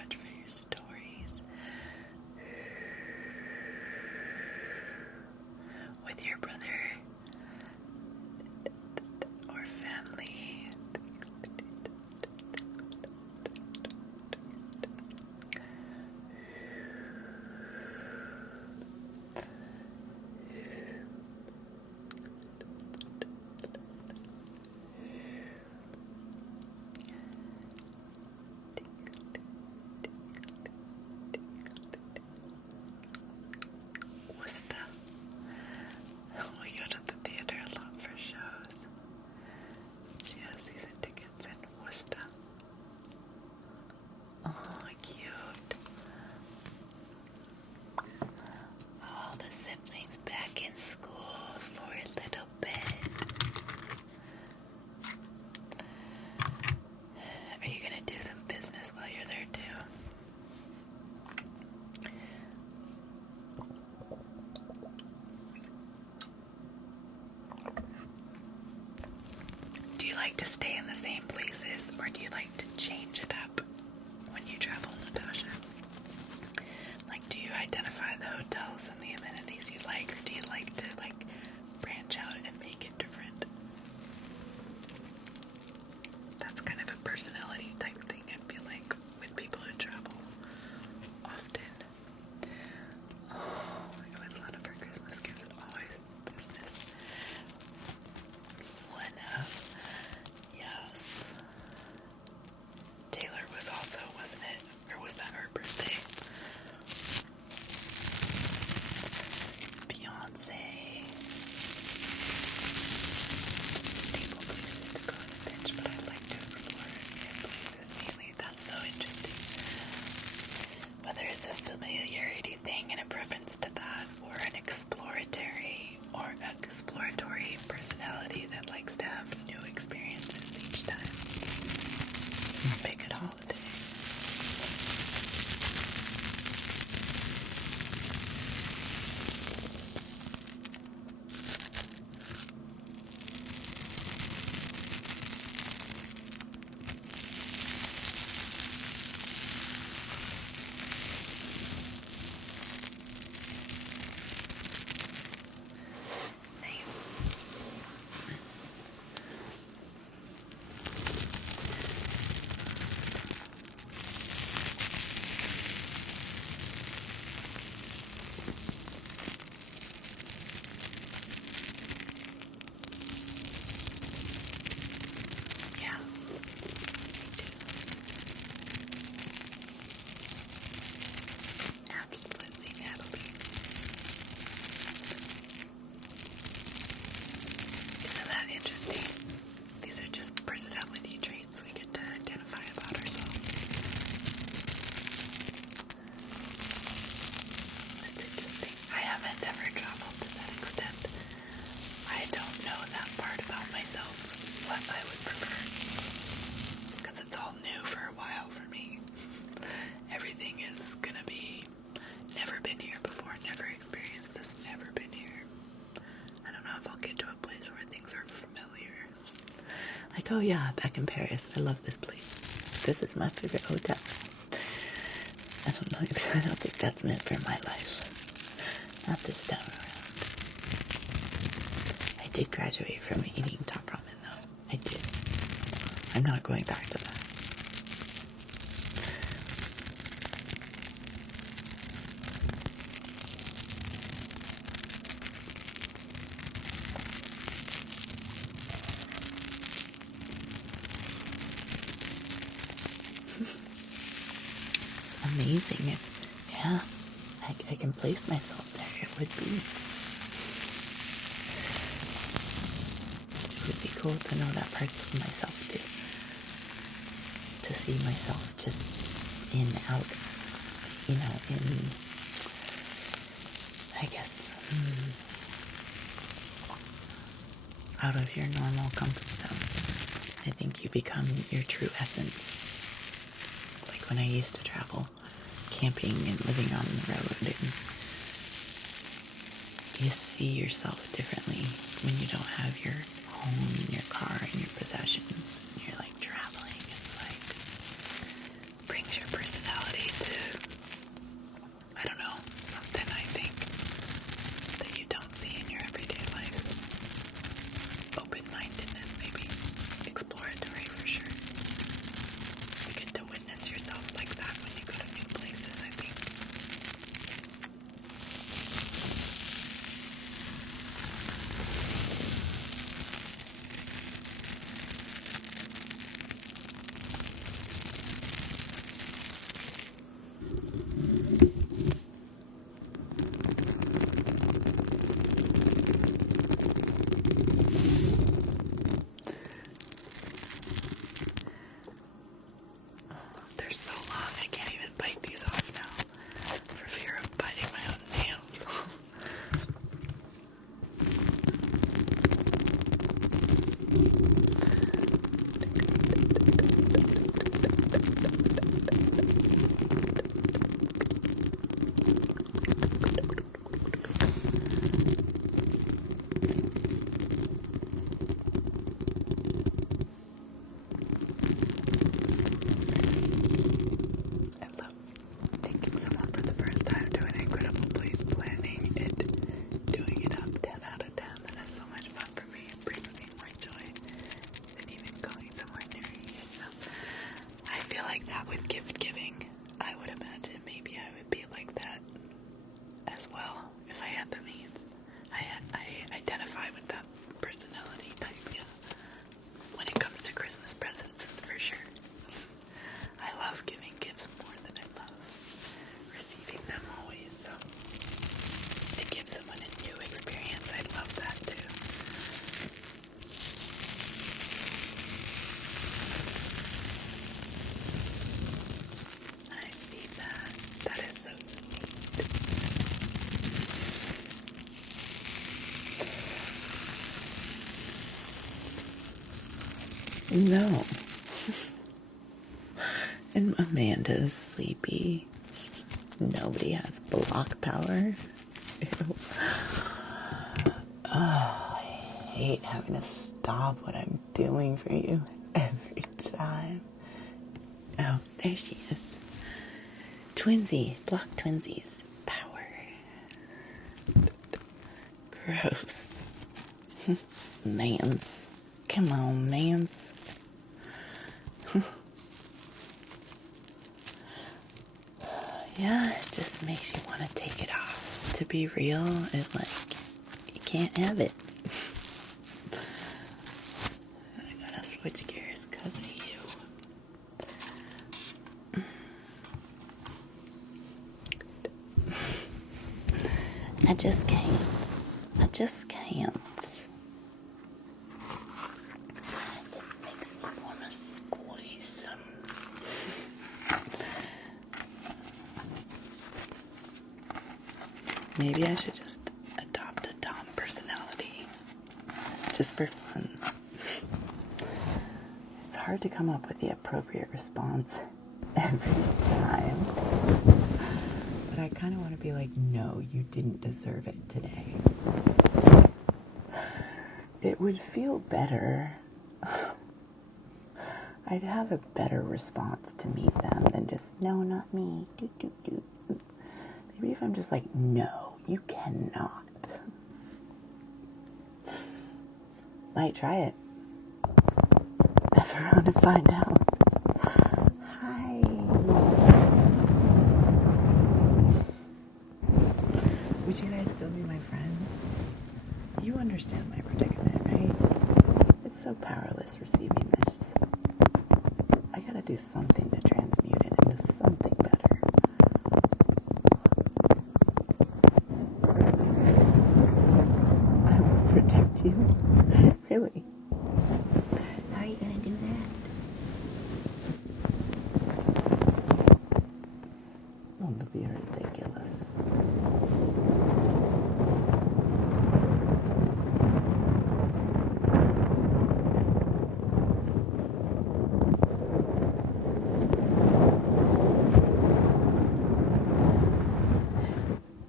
much for your stories. With your brother or family. Worcester. We go to the theater a lot for shows. She has season tickets in Worcester. Oh, cute. All the siblings back in school for a little bit. Are you gonna do some business while you're there too? Do you like to stay in the same places, or do you like to change it up when you travel, Natasha? Like, do you identify the hotels and the amenities you like, or do you like to, like, branch out and make it different? That's kind of a personality type thing, I feel like, with people who travel often. Oh, it was one of her Christmas gifts, always business. One of, yes. Taylor was also, wasn't it? Or was that her birthday? Beyonce. Staple places to go on a bench, but I like to explore new places mainly. That's so interesting. Whether it's a familiarity thing and a preference to that, or an exploratory personality that likes to have new experiences each time. Pick a holiday. Nice. Yeah. Absolutely, Natalie. Isn't that interesting? These are just personality traits we get to identify about ourselves. That's interesting. I haven't ever traveled to that extent. I don't know that part about myself, what I would prefer. Because it's all new for a while for me. Everything is gonna be never been here before, never experienced this, never been here. I don't know if I'll get to a place where things are familiar. Like, oh yeah, back in Paris, I love this place. This is my favorite hotel. I don't know, I don't think that's meant for my life. Not this time around. I did graduate from eating top ramen though. I did. I'm not going back to that. It's amazing. Yeah, I can place myself there. It would be cool to know that parts of myself too. To see myself just in, out, in, I guess, out of your normal comfort zone. I think you become your true essence. Like when I used to travel camping and living on the road, and you see yourself differently when you don't have your home and your car and your possessions. You're like traveling. It's like brings your personality long. I can't even bite these off now for fear of biting my own nails. I love taking someone for the first time to an incredible place, planning it, doing it up 10 out of 10. That is so much fun for me. It brings me more joy than even going somewhere near you. So I feel like that with gift giving, I would imagine maybe I would be like that as well if I had the means. I identify with that personality type, yeah. When it comes to Christmas presents, it's for sure. I love giving gifts more than I love receiving them always, so to give someone a new experience, I love that too. I see that. That is so sweet. No. And Amanda's sleepy. Nobody has block power. Ew. Oh, I hate having to stop what I'm doing for you every time. Oh, there she is. Twinsy. Block twinsies. Power. Gross. Mans. Come on, mans. Yeah, it just makes you want to take it off. To be real, it's like, you can't have it. I gotta switch gears because of you. I just can't. I just can't. This makes me want to squeeze them. Maybe I should just adopt a Dom personality. Just for fun. It's hard to come up with the appropriate response every time. But I kind of want to be like, no, you didn't deserve it today. It would feel better. I'd have a better response to meet them than just, no, not me. Do, do, do. Maybe if I'm just like, no, you cannot. Might try it. Never want to find out. Hi. Would you guys still be my friends? You understand my predicament, right? It's so powerless receiving this. I gotta do something to transmute it into something better. I will protect you. Really? How are you gonna do that? Oh, that'd be ridiculous.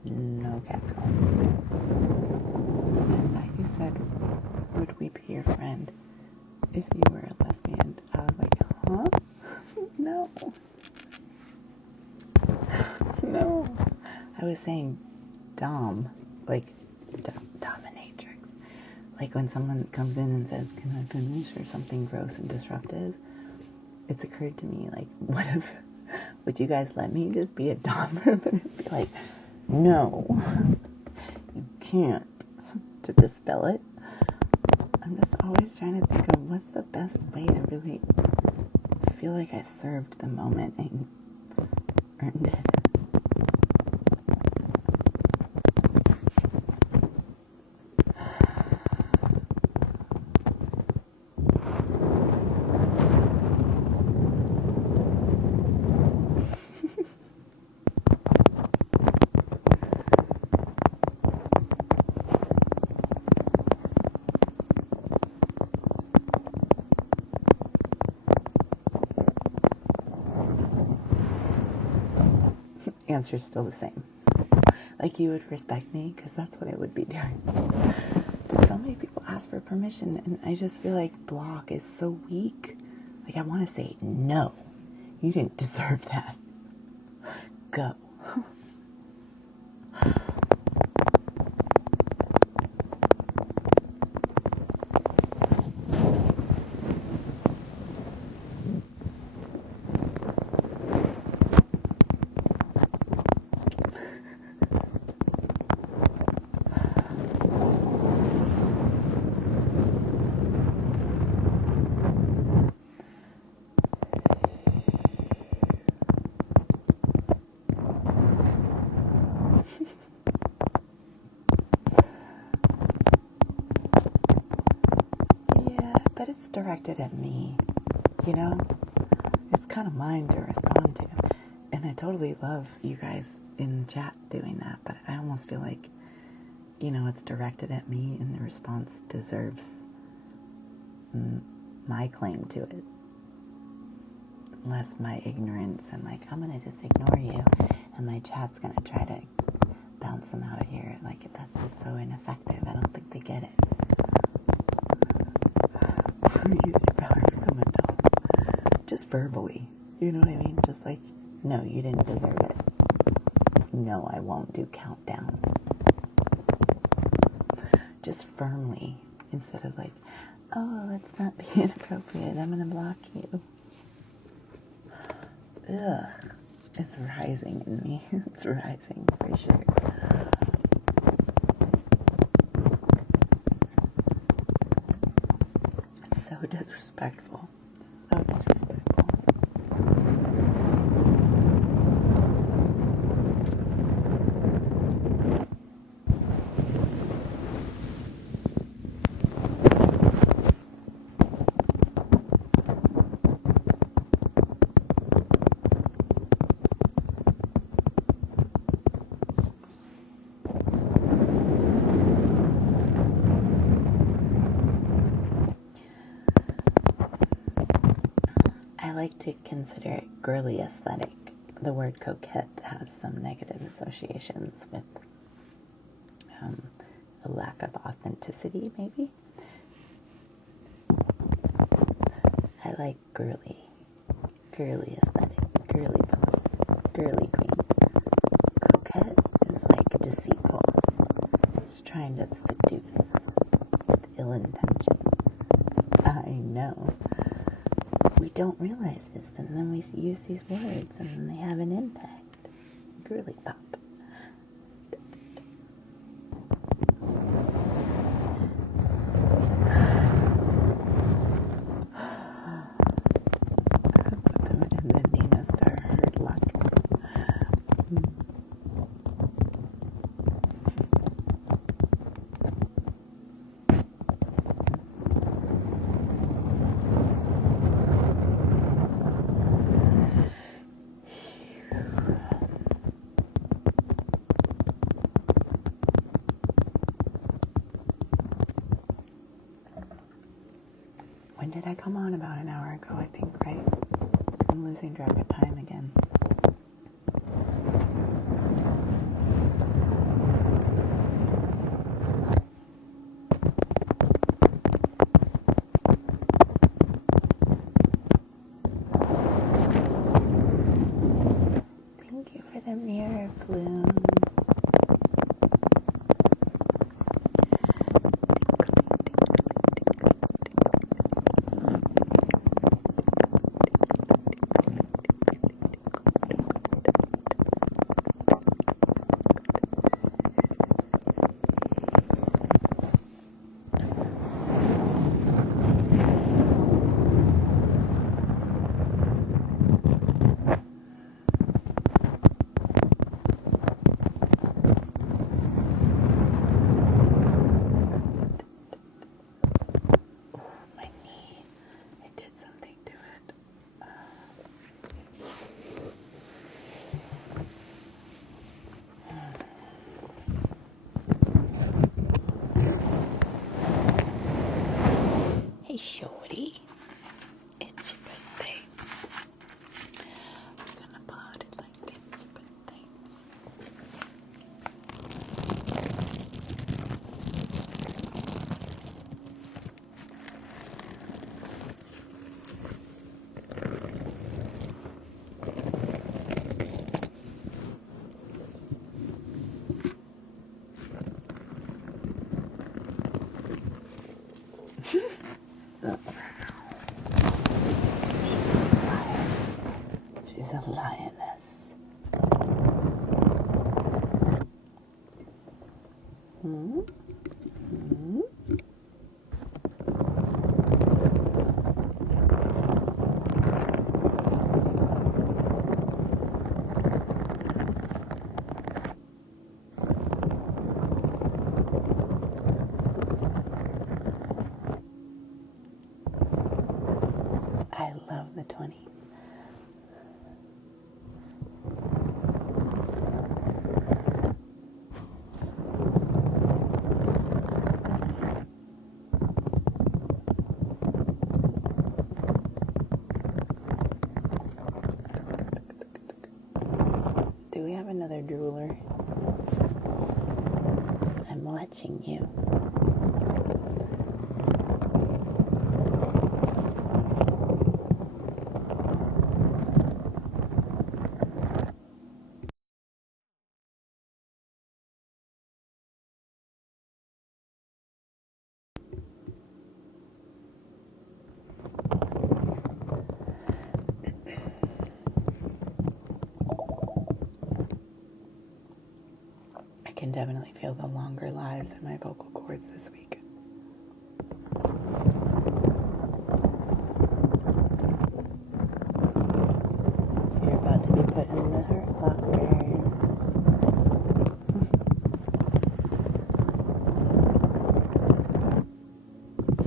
No, Capcom. I thought you said, would we be your friend if you were a lesbian? I was like, huh? No. No. I was saying Dom, like dominatrix. Like when someone comes in and says, can I finish, or something gross and disruptive, it's occurred to me, like, what if, would you guys let me just be a Dom for a minute? Be like, no, you can't, to dispel it. I'm just always trying to think of what's the best way to really feel like I served the moment and earned it. answer's still the same. Like, you would respect me, because that's what I would be doing. But so many people ask for permission, and I just feel like block is so weak. Like, I want to say, no, you didn't deserve that. Go. Yeah, but it's directed at me, you know? It's kind of mine to respond to. And I totally love you guys in the chat doing that, but I almost feel like, you know, it's directed at me and the response deserves my claim to it. Less my ignorance and like, I'm going to just ignore you and my chat's going to try to bounce them out of here. Like, that's just so ineffective. I don't think they get it. Use your power to become a dog. Just verbally. You know what I mean? Just like, no, you didn't deserve it. No, I won't do countdown. Just firmly, instead of like, oh, let's not be inappropriate, I'm gonna block you. Ugh. It's rising in me. It's rising for sure. It's so disrespectful. So disrespectful. I like to consider it girly aesthetic. The word coquette has some negative associations with a lack of authenticity, maybe. I like girly aesthetic, girly pose, girly queen. Coquette is like deceitful, just trying to seduce with ill intention. I know. We don't realize this, and then we use these words, and then they have an impact. Girly pop. And then Nina Star heard luck. When did I come on? About an hour ago, I think, right? I'm losing track of time again. Thank you for the mirror bloom. lioness. Hmm? Hmm? I love the 20. Do we have another drooler? I'm watching you. I can definitely feel the longer lives in my vocal cords this week. You're about to be put in the hurt locker.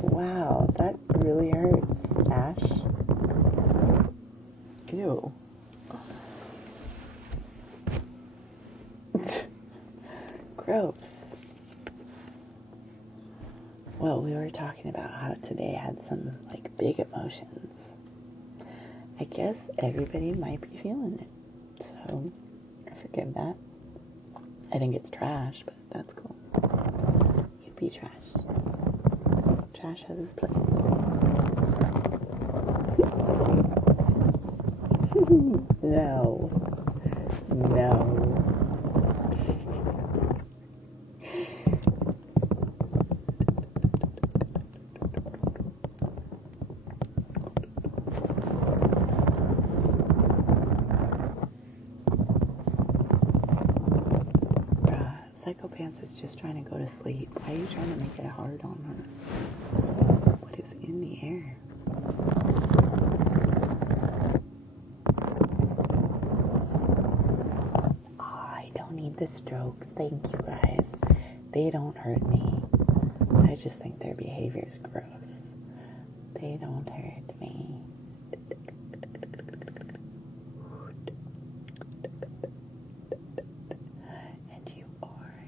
Wow, that really hurts, Ash. Ew. Gross. Well, we were talking about how today had some, like, big emotions. I guess everybody might be feeling it. So, I forgive that. I think it's trash, but that's cool. You be trash. Trash has its place. No. No. Psychopants is just trying to go to sleep. Why are you trying to make it hard on her? What is in the air? I don't need the strokes. Thank you, guys. They don't hurt me. I just think their behavior is gross. They don't hurt me. And you are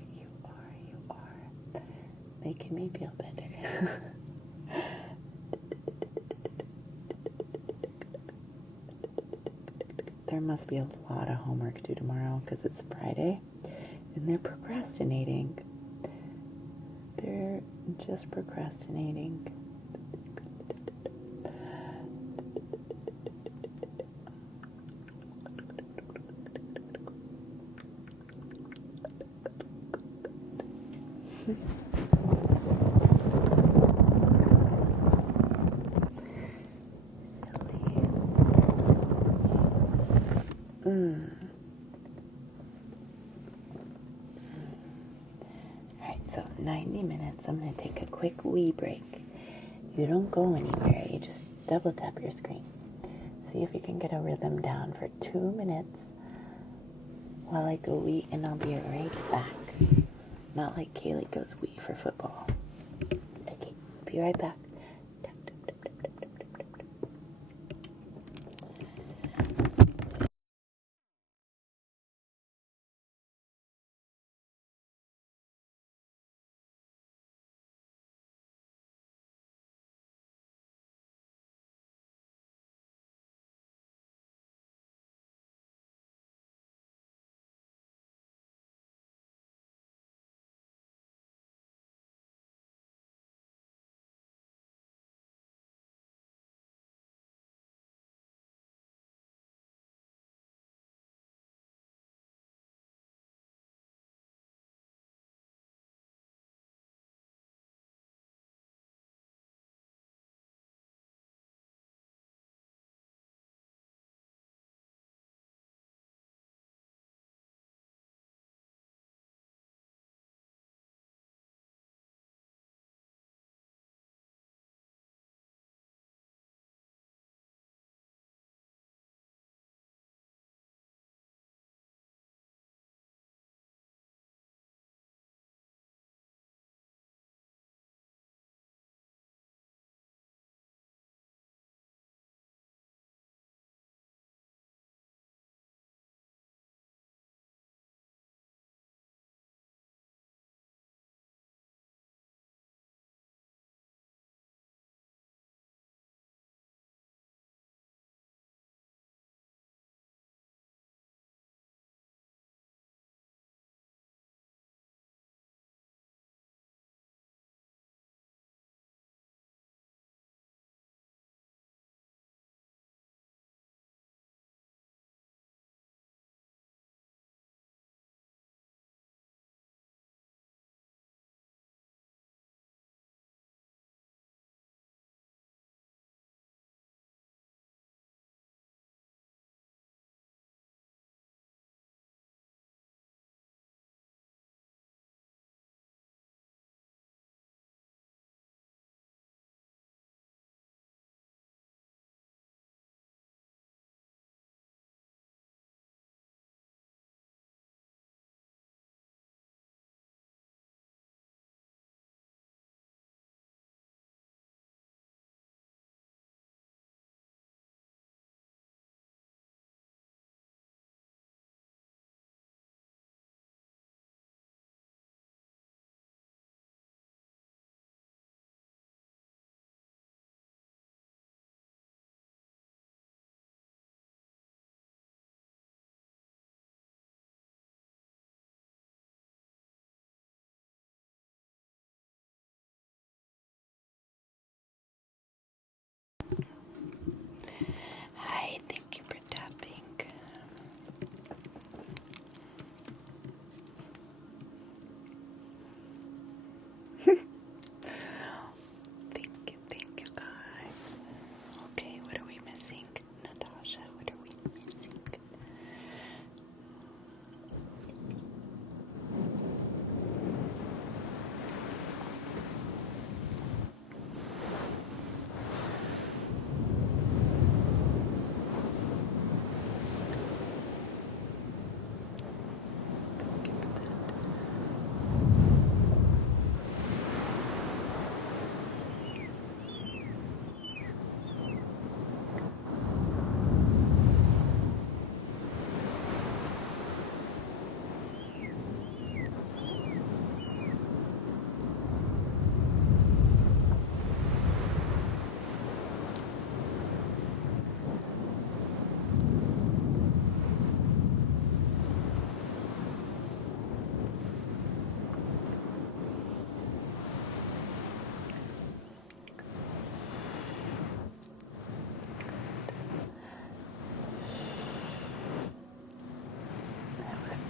making me feel better. There must be a lot of homework due tomorrow because it's Friday and they're procrastinating. They're just procrastinating. Alright, so 90 minutes. I'm going to take a quick wee break. You don't go anywhere. You just double tap your screen. See if you can get a rhythm down for 2 minutes while I go wee, and I'll be right back. Not like Kaylee goes wee for football. Okay, be right back.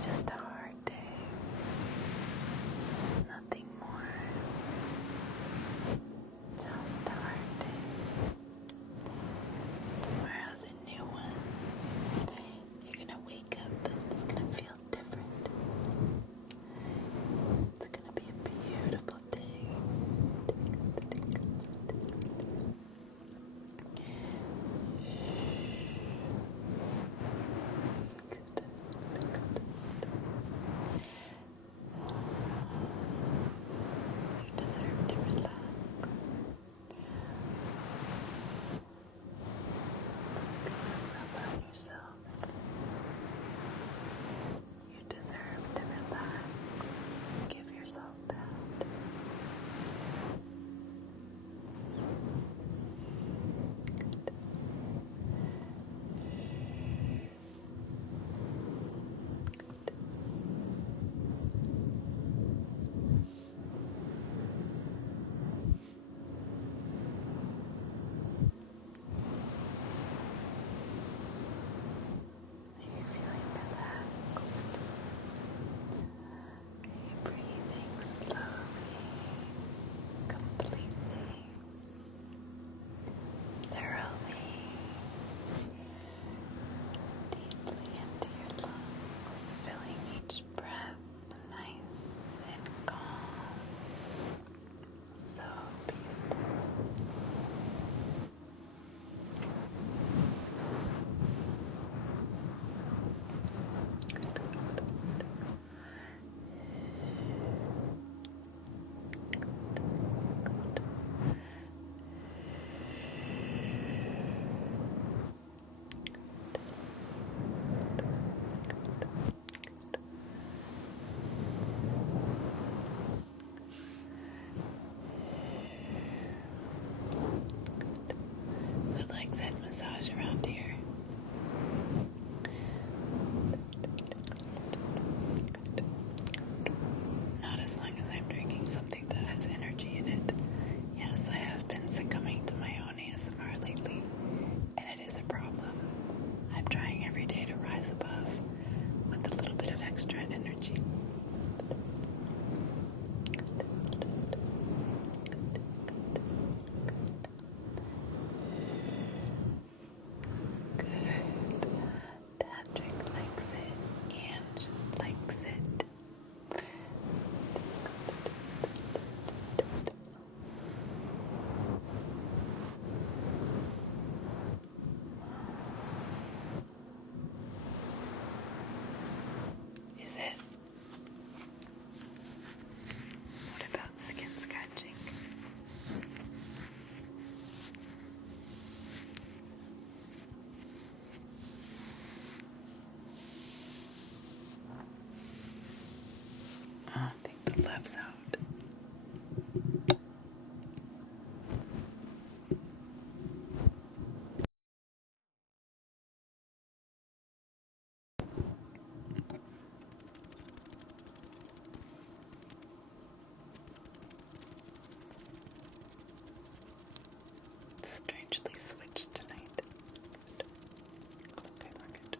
just a hard day. Nothing more. Just a hard day. Tomorrow's a new one. You're gonna wake up and it's gonna feel different. It's gonna be a beautiful day. You deserve to relax. Rub on yourself. You deserve to relax. Give yourself that. Are you feeling relaxed? Are you breathing slowly, completely, thoroughly, deeply into your lungs, filling each breath nice and calm, so peaceful. Who likes head massage around here? Not as long as I'm drinking something that has energy in it. Yes, I have been succumbing to my own ASMR lately, and it is a problem. I'm trying every day to rise above with a little bit of extra energy. Good. Patrick likes it. Ange likes it. Is it? What about skin scratching? Oh, take the gloves out. Strangely switched tonight. Okay, we're good.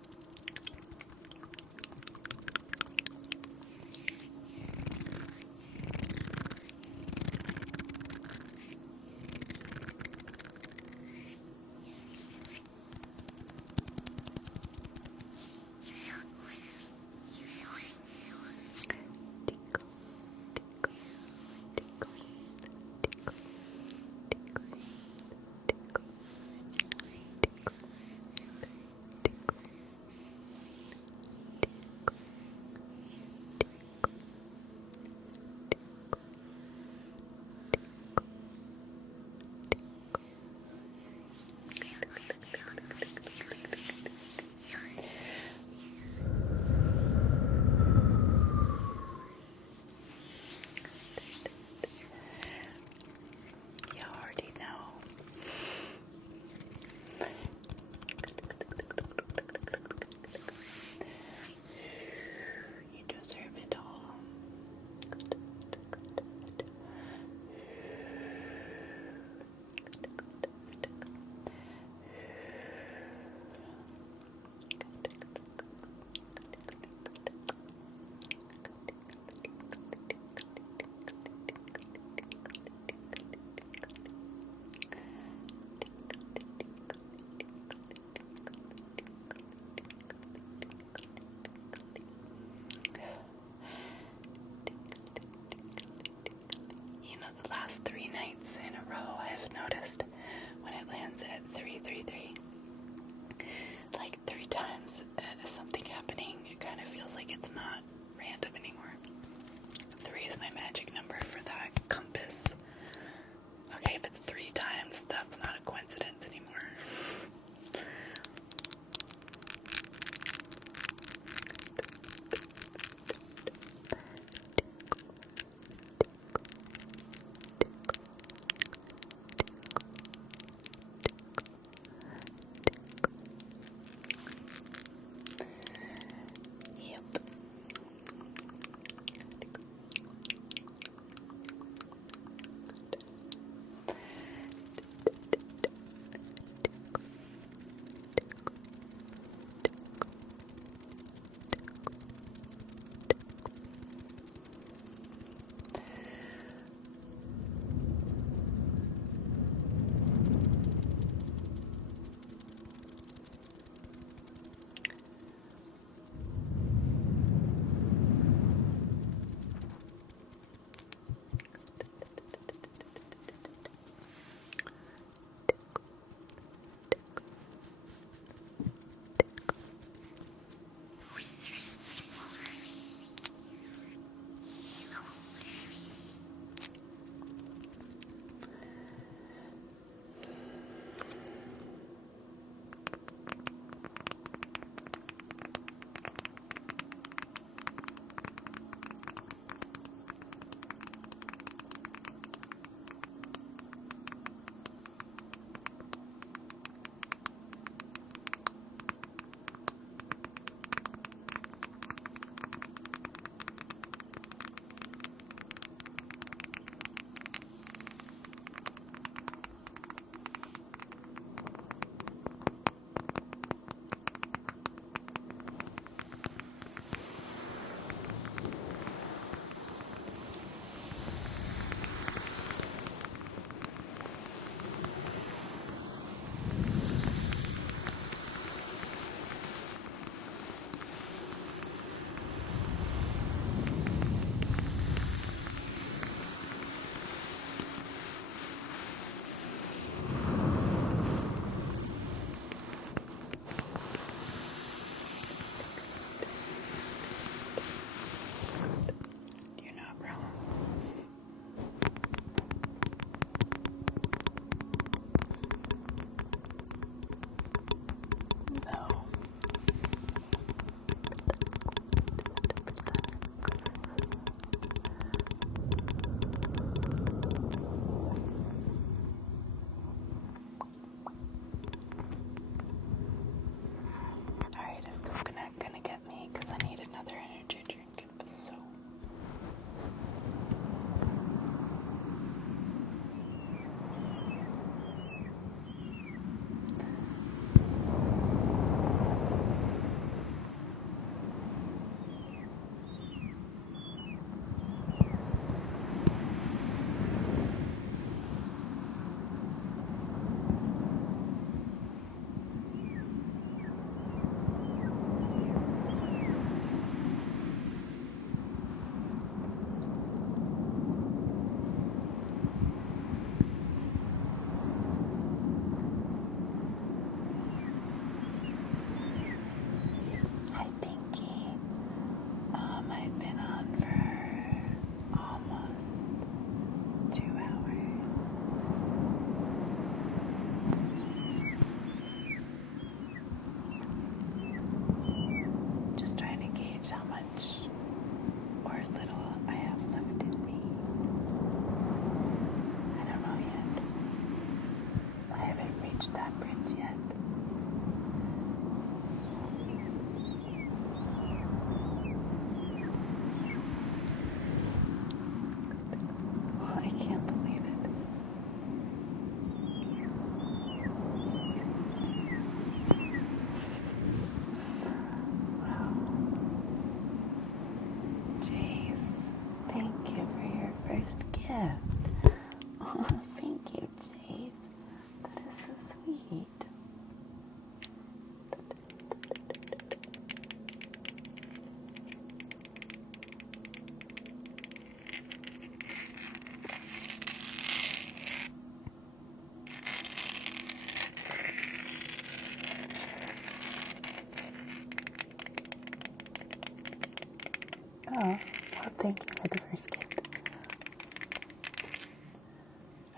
Oh, well, thank you for the first gift.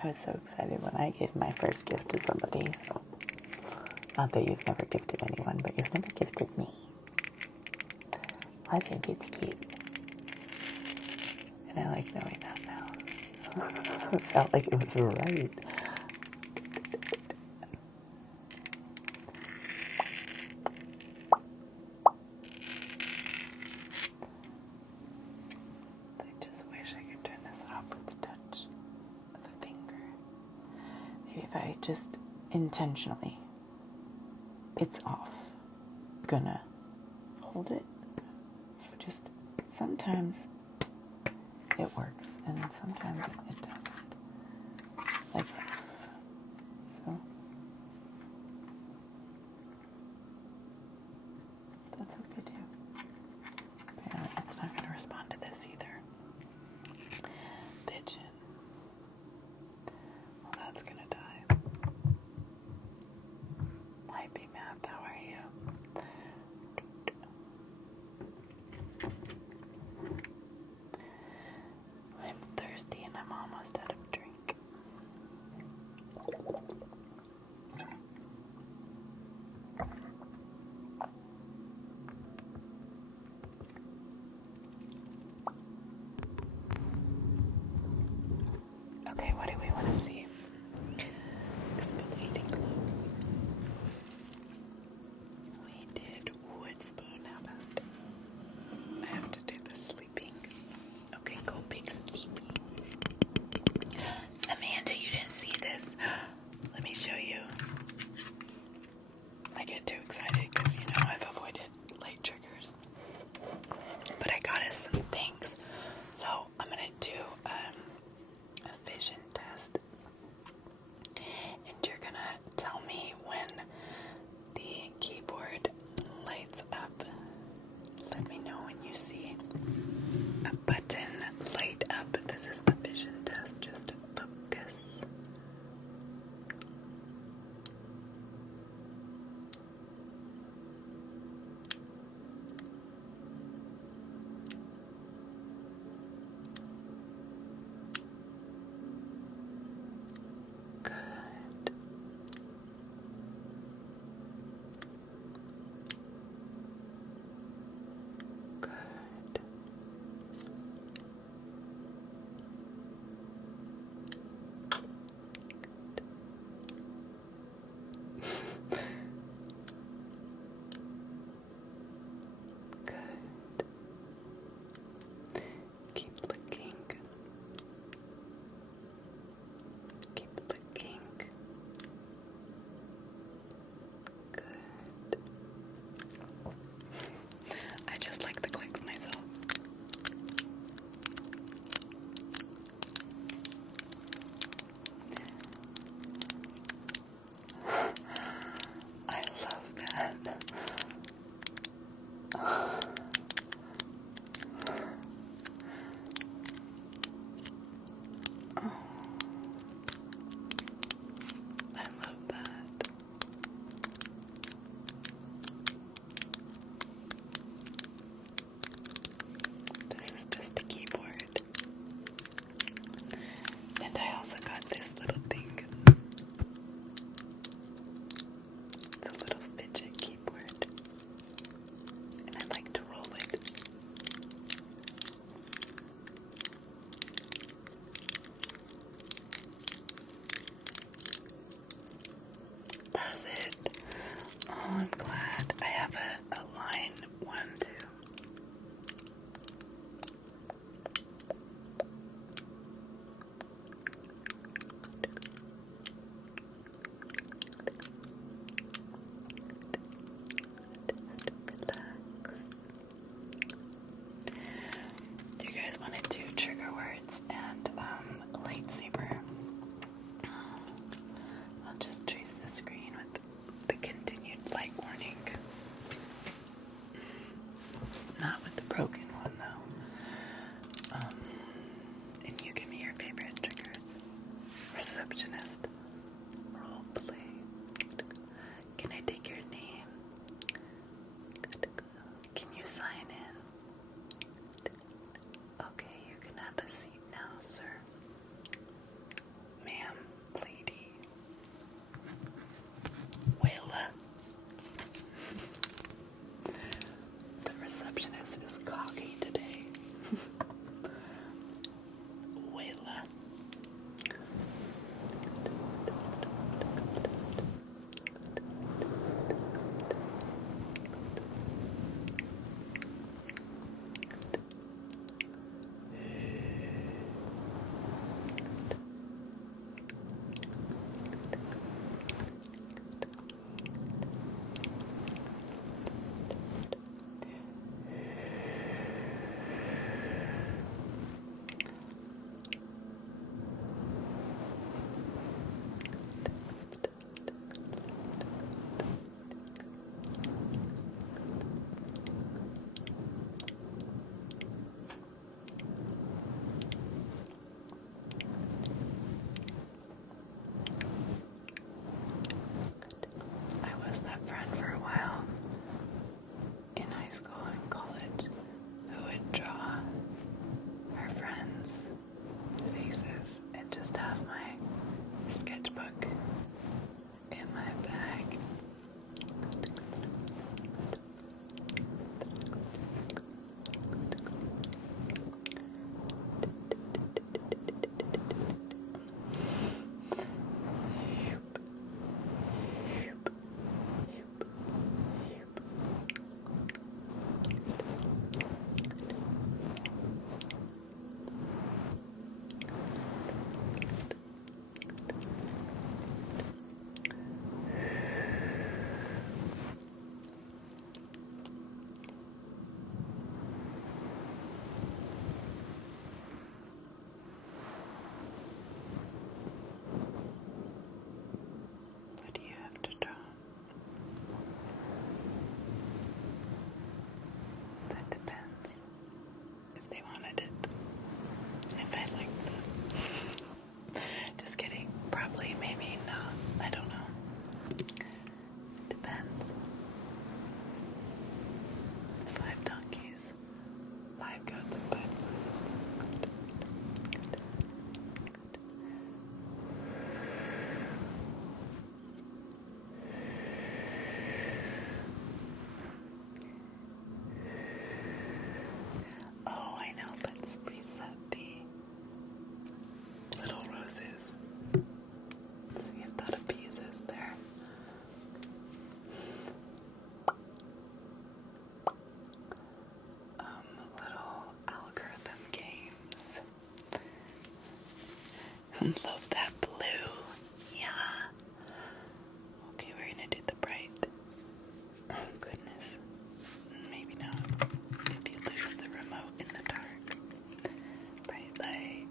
I was so excited when I gave my first gift to somebody, so not that you've never gifted anyone, but you've never gifted me. I think it's cute. And I like knowing that now. It felt like it was right. I just wish I could turn this off with the touch of a finger. Maybe if I just intentionally, it's off, gonna hold it. So just sometimes it works and sometimes it doesn't. Like this. So that's okay too. Apparently it's not gonna respond to this either. Pigeon. Well, that's gonna die. Hi, Big Math, how are you? I'm thirsty and I'm almost book in my bag. What do you have to draw? That depends if they wanted it. If I liked them. Just kidding. Probably, maybe not. I don't know. Depends. 5 donkeys. 5 goats and 5 lions. Oh, I know. Let's reset the little roses. See if that appeases there. Little algorithm games. Love that blue. Yeah. Okay, we're gonna do the bright. Oh goodness. Maybe not. If you lose the remote in the dark. Bright light.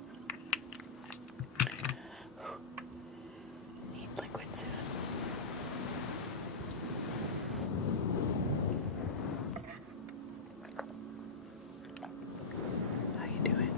Need liquid soon. How you doing?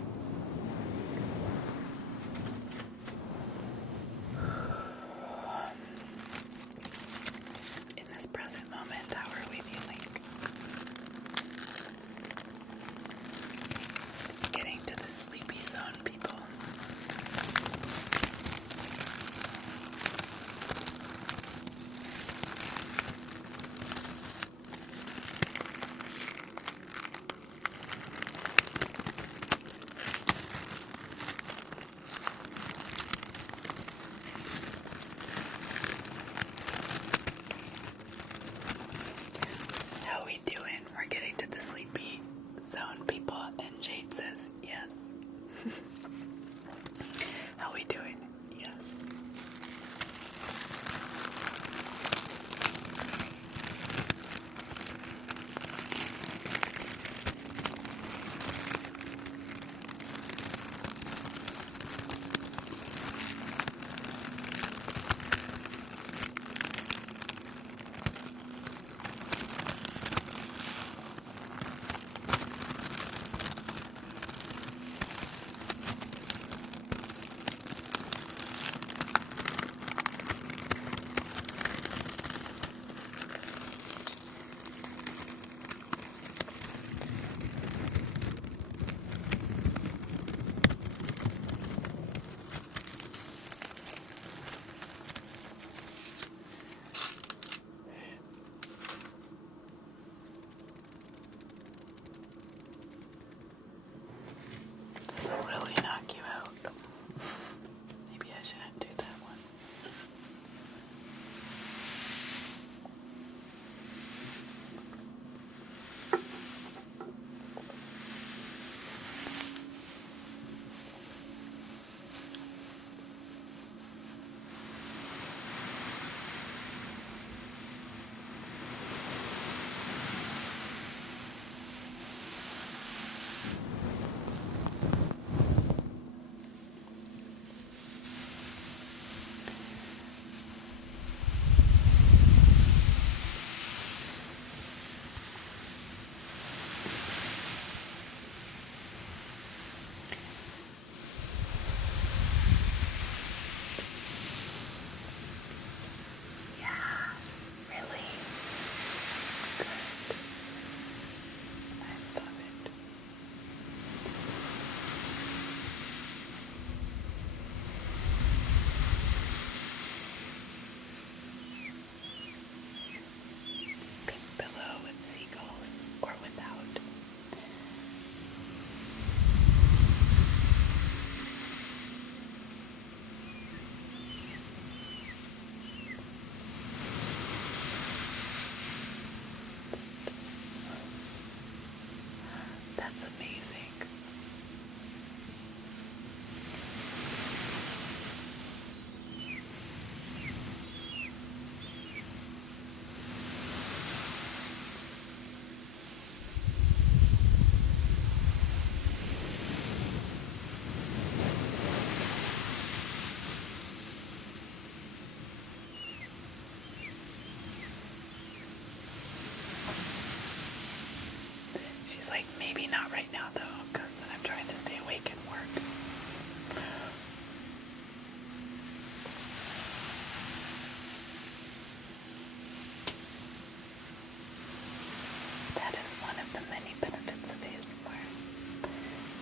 many benefits of ASMR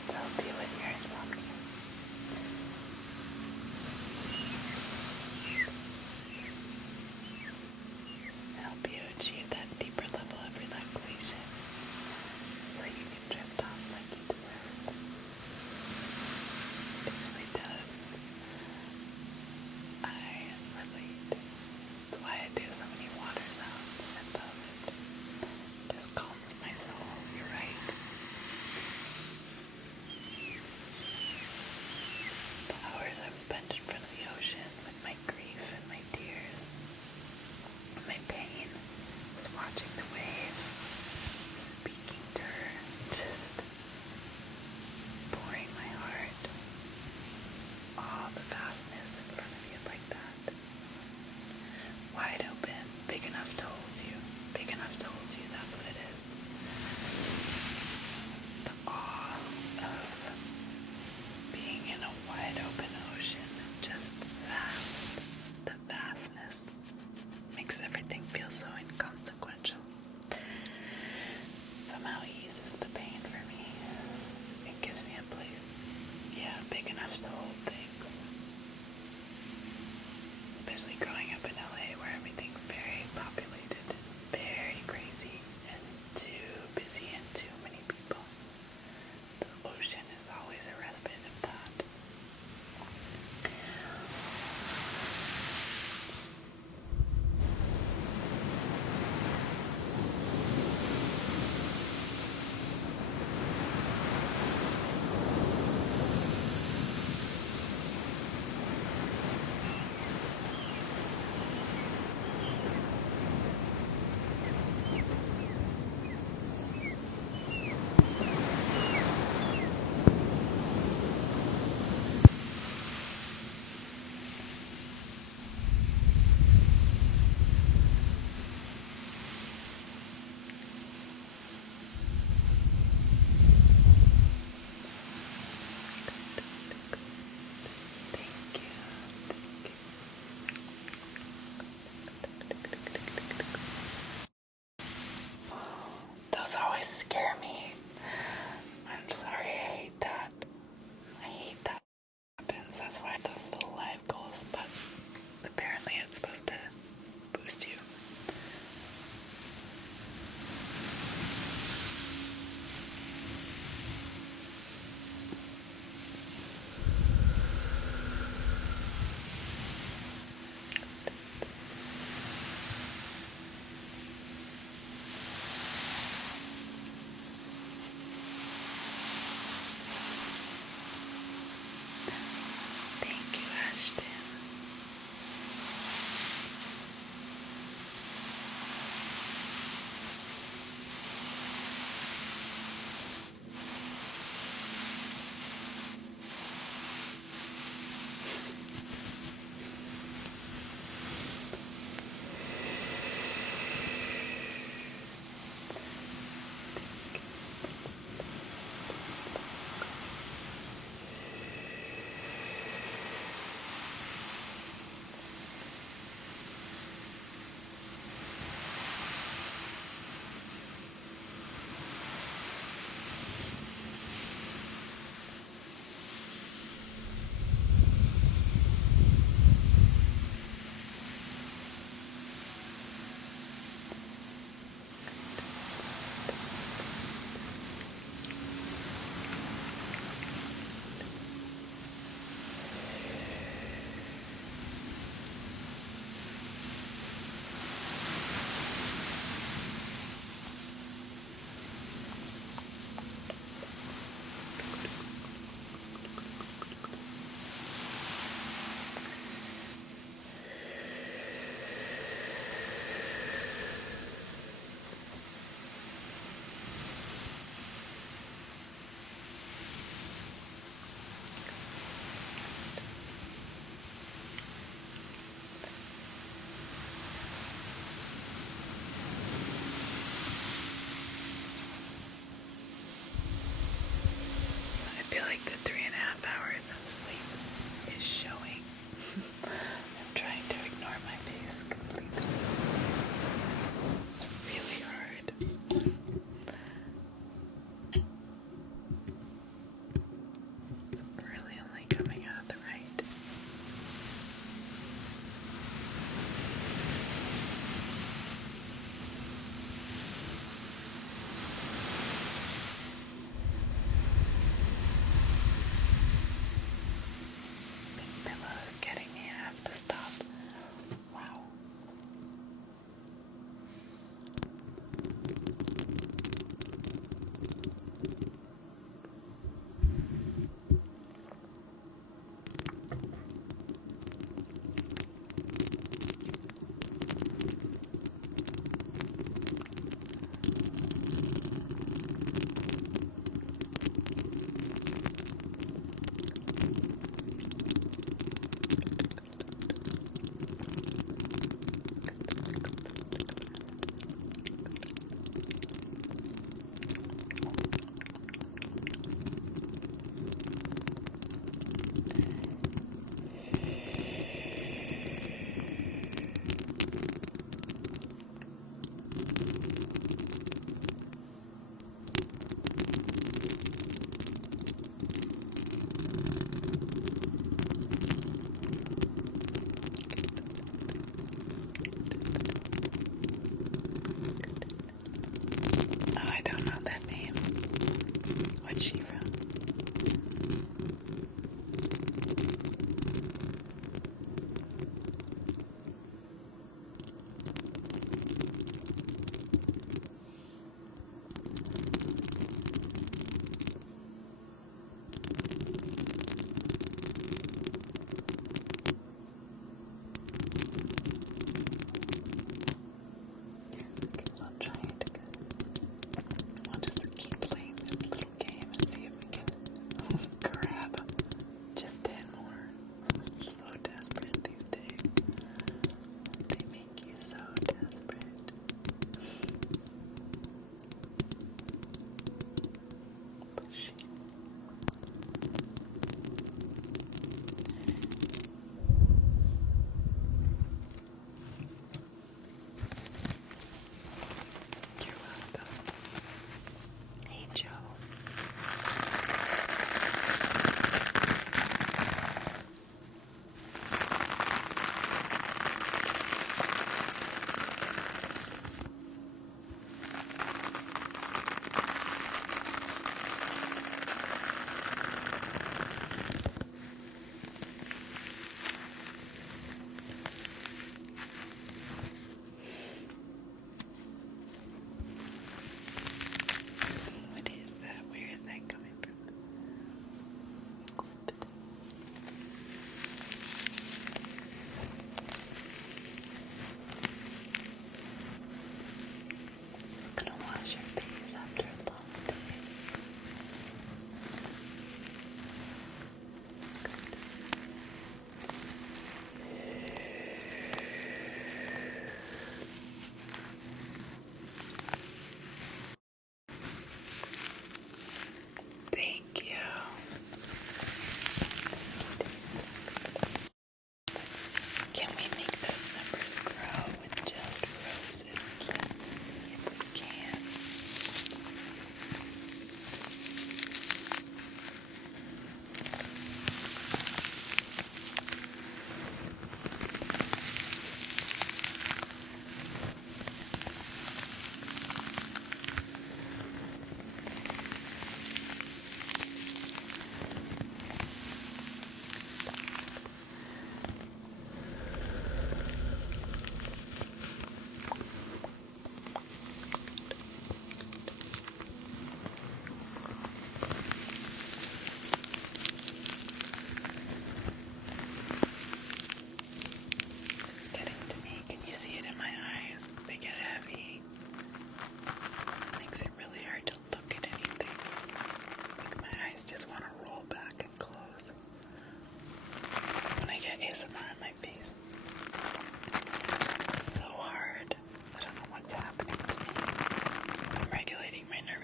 to help you with your insomnia. Help you achieve that deeper level of relaxation so you can drift off like you deserve. It really does. I relate. That's why I do so many water sounds. I love it. Just calms my soul, you're right. The hours I've spent in front of the ocean with my grief and my tears, my pain, just watching the waves, speaking to her, just pouring my heart, all the vastness in front of you like that. Wide open, big enough to hold you, big enough to hold you, that's what it is. The awe of being in a wide open ocean, just vast, the vastness makes everything feel so inconsequential. Somehow eases the pain for me. It gives me a place, big enough to hold things. Especially growing up in LA where everything's very populated, very crazy, and too busy and too many people. The ocean is always a respite of that. Thank you. Those always scare me. I'm sorry, I hate that. I hate that happens. That's why it does little live goals, but apparently it's supposed to boost you.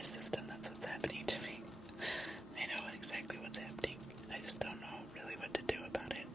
nervous system. That's what's happening to me. I know exactly what's happening. I just don't know really what to do about it.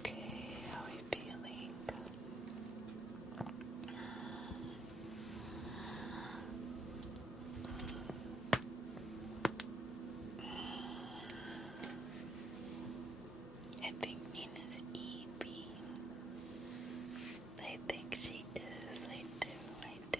Okay, how are you feeling? I think Nina's eeping. I think she is. I do.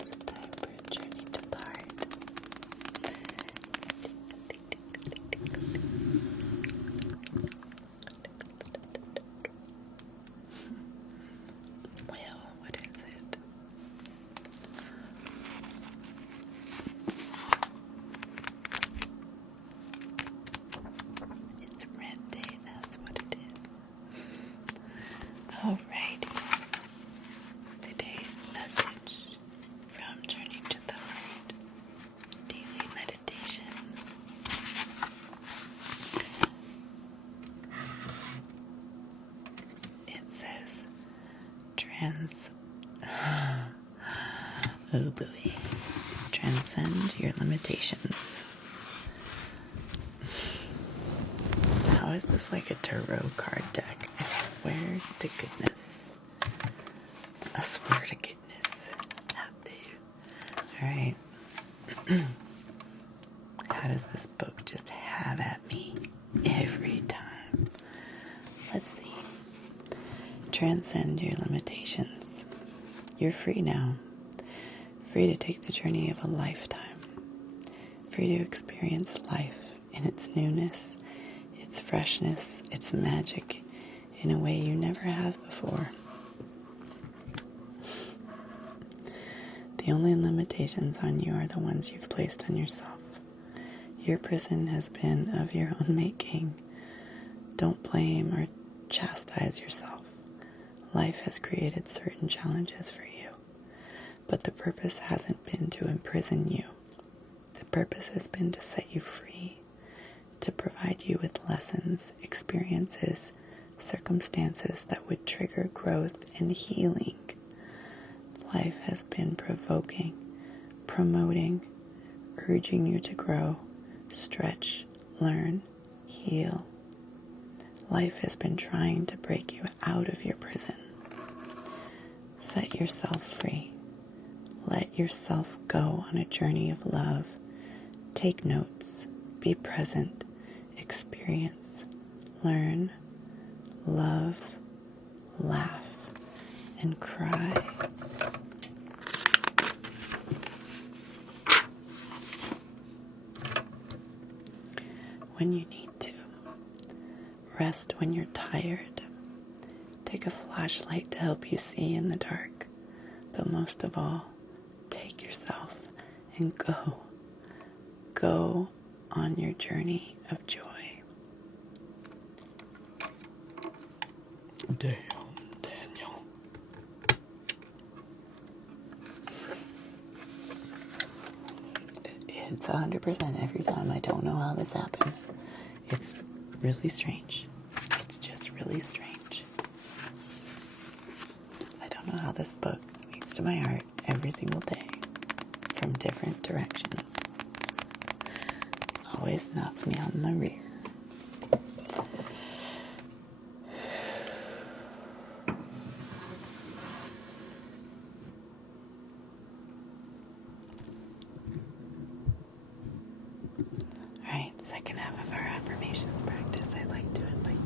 It's time for a journey to the heart. Well, what is it? It's red day, that's what it is. Alrighty. Today's message from Journey to the Heart Daily Meditations. It says oh boy. Transcend your limitations. How is this like a tarot card deck? I swear to goodness. I swear to goodness. Alright. How does this book just have at me every time? Let's see. Transcend your limitations. You're free now. Free to take the journey of a lifetime. Free to experience life in its newness, its freshness, its magic in a way you never have before. The only limitations on you are the ones you've placed on yourself. Your prison has been of your own making. Don't blame or chastise yourself. Life has created certain challenges for you, but the purpose hasn't been to imprison you. The purpose has been to set you free, to provide you with lessons, experiences, circumstances that would trigger growth and healing. Life has been provoking, promoting, urging you to grow, stretch, learn, heal. Life has been trying to break you out of your prison. Set yourself free. Let yourself go on a journey of love. Take notes. Be present. Experience. Learn. Love. Laugh. And cry. When you need to. Rest when you're tired. Take a flashlight to help you see in the dark. But most of all, take yourself and go. Go on your journey of joy. Damn, Daniel. It It's 100% every time. I don't know how this happens. It's really strange. It's just really strange. I don't know how this book speaks to my heart every single day from different directions. Always knocks me on the rear. Alright, second half of our affirmations practice, I'd like to invite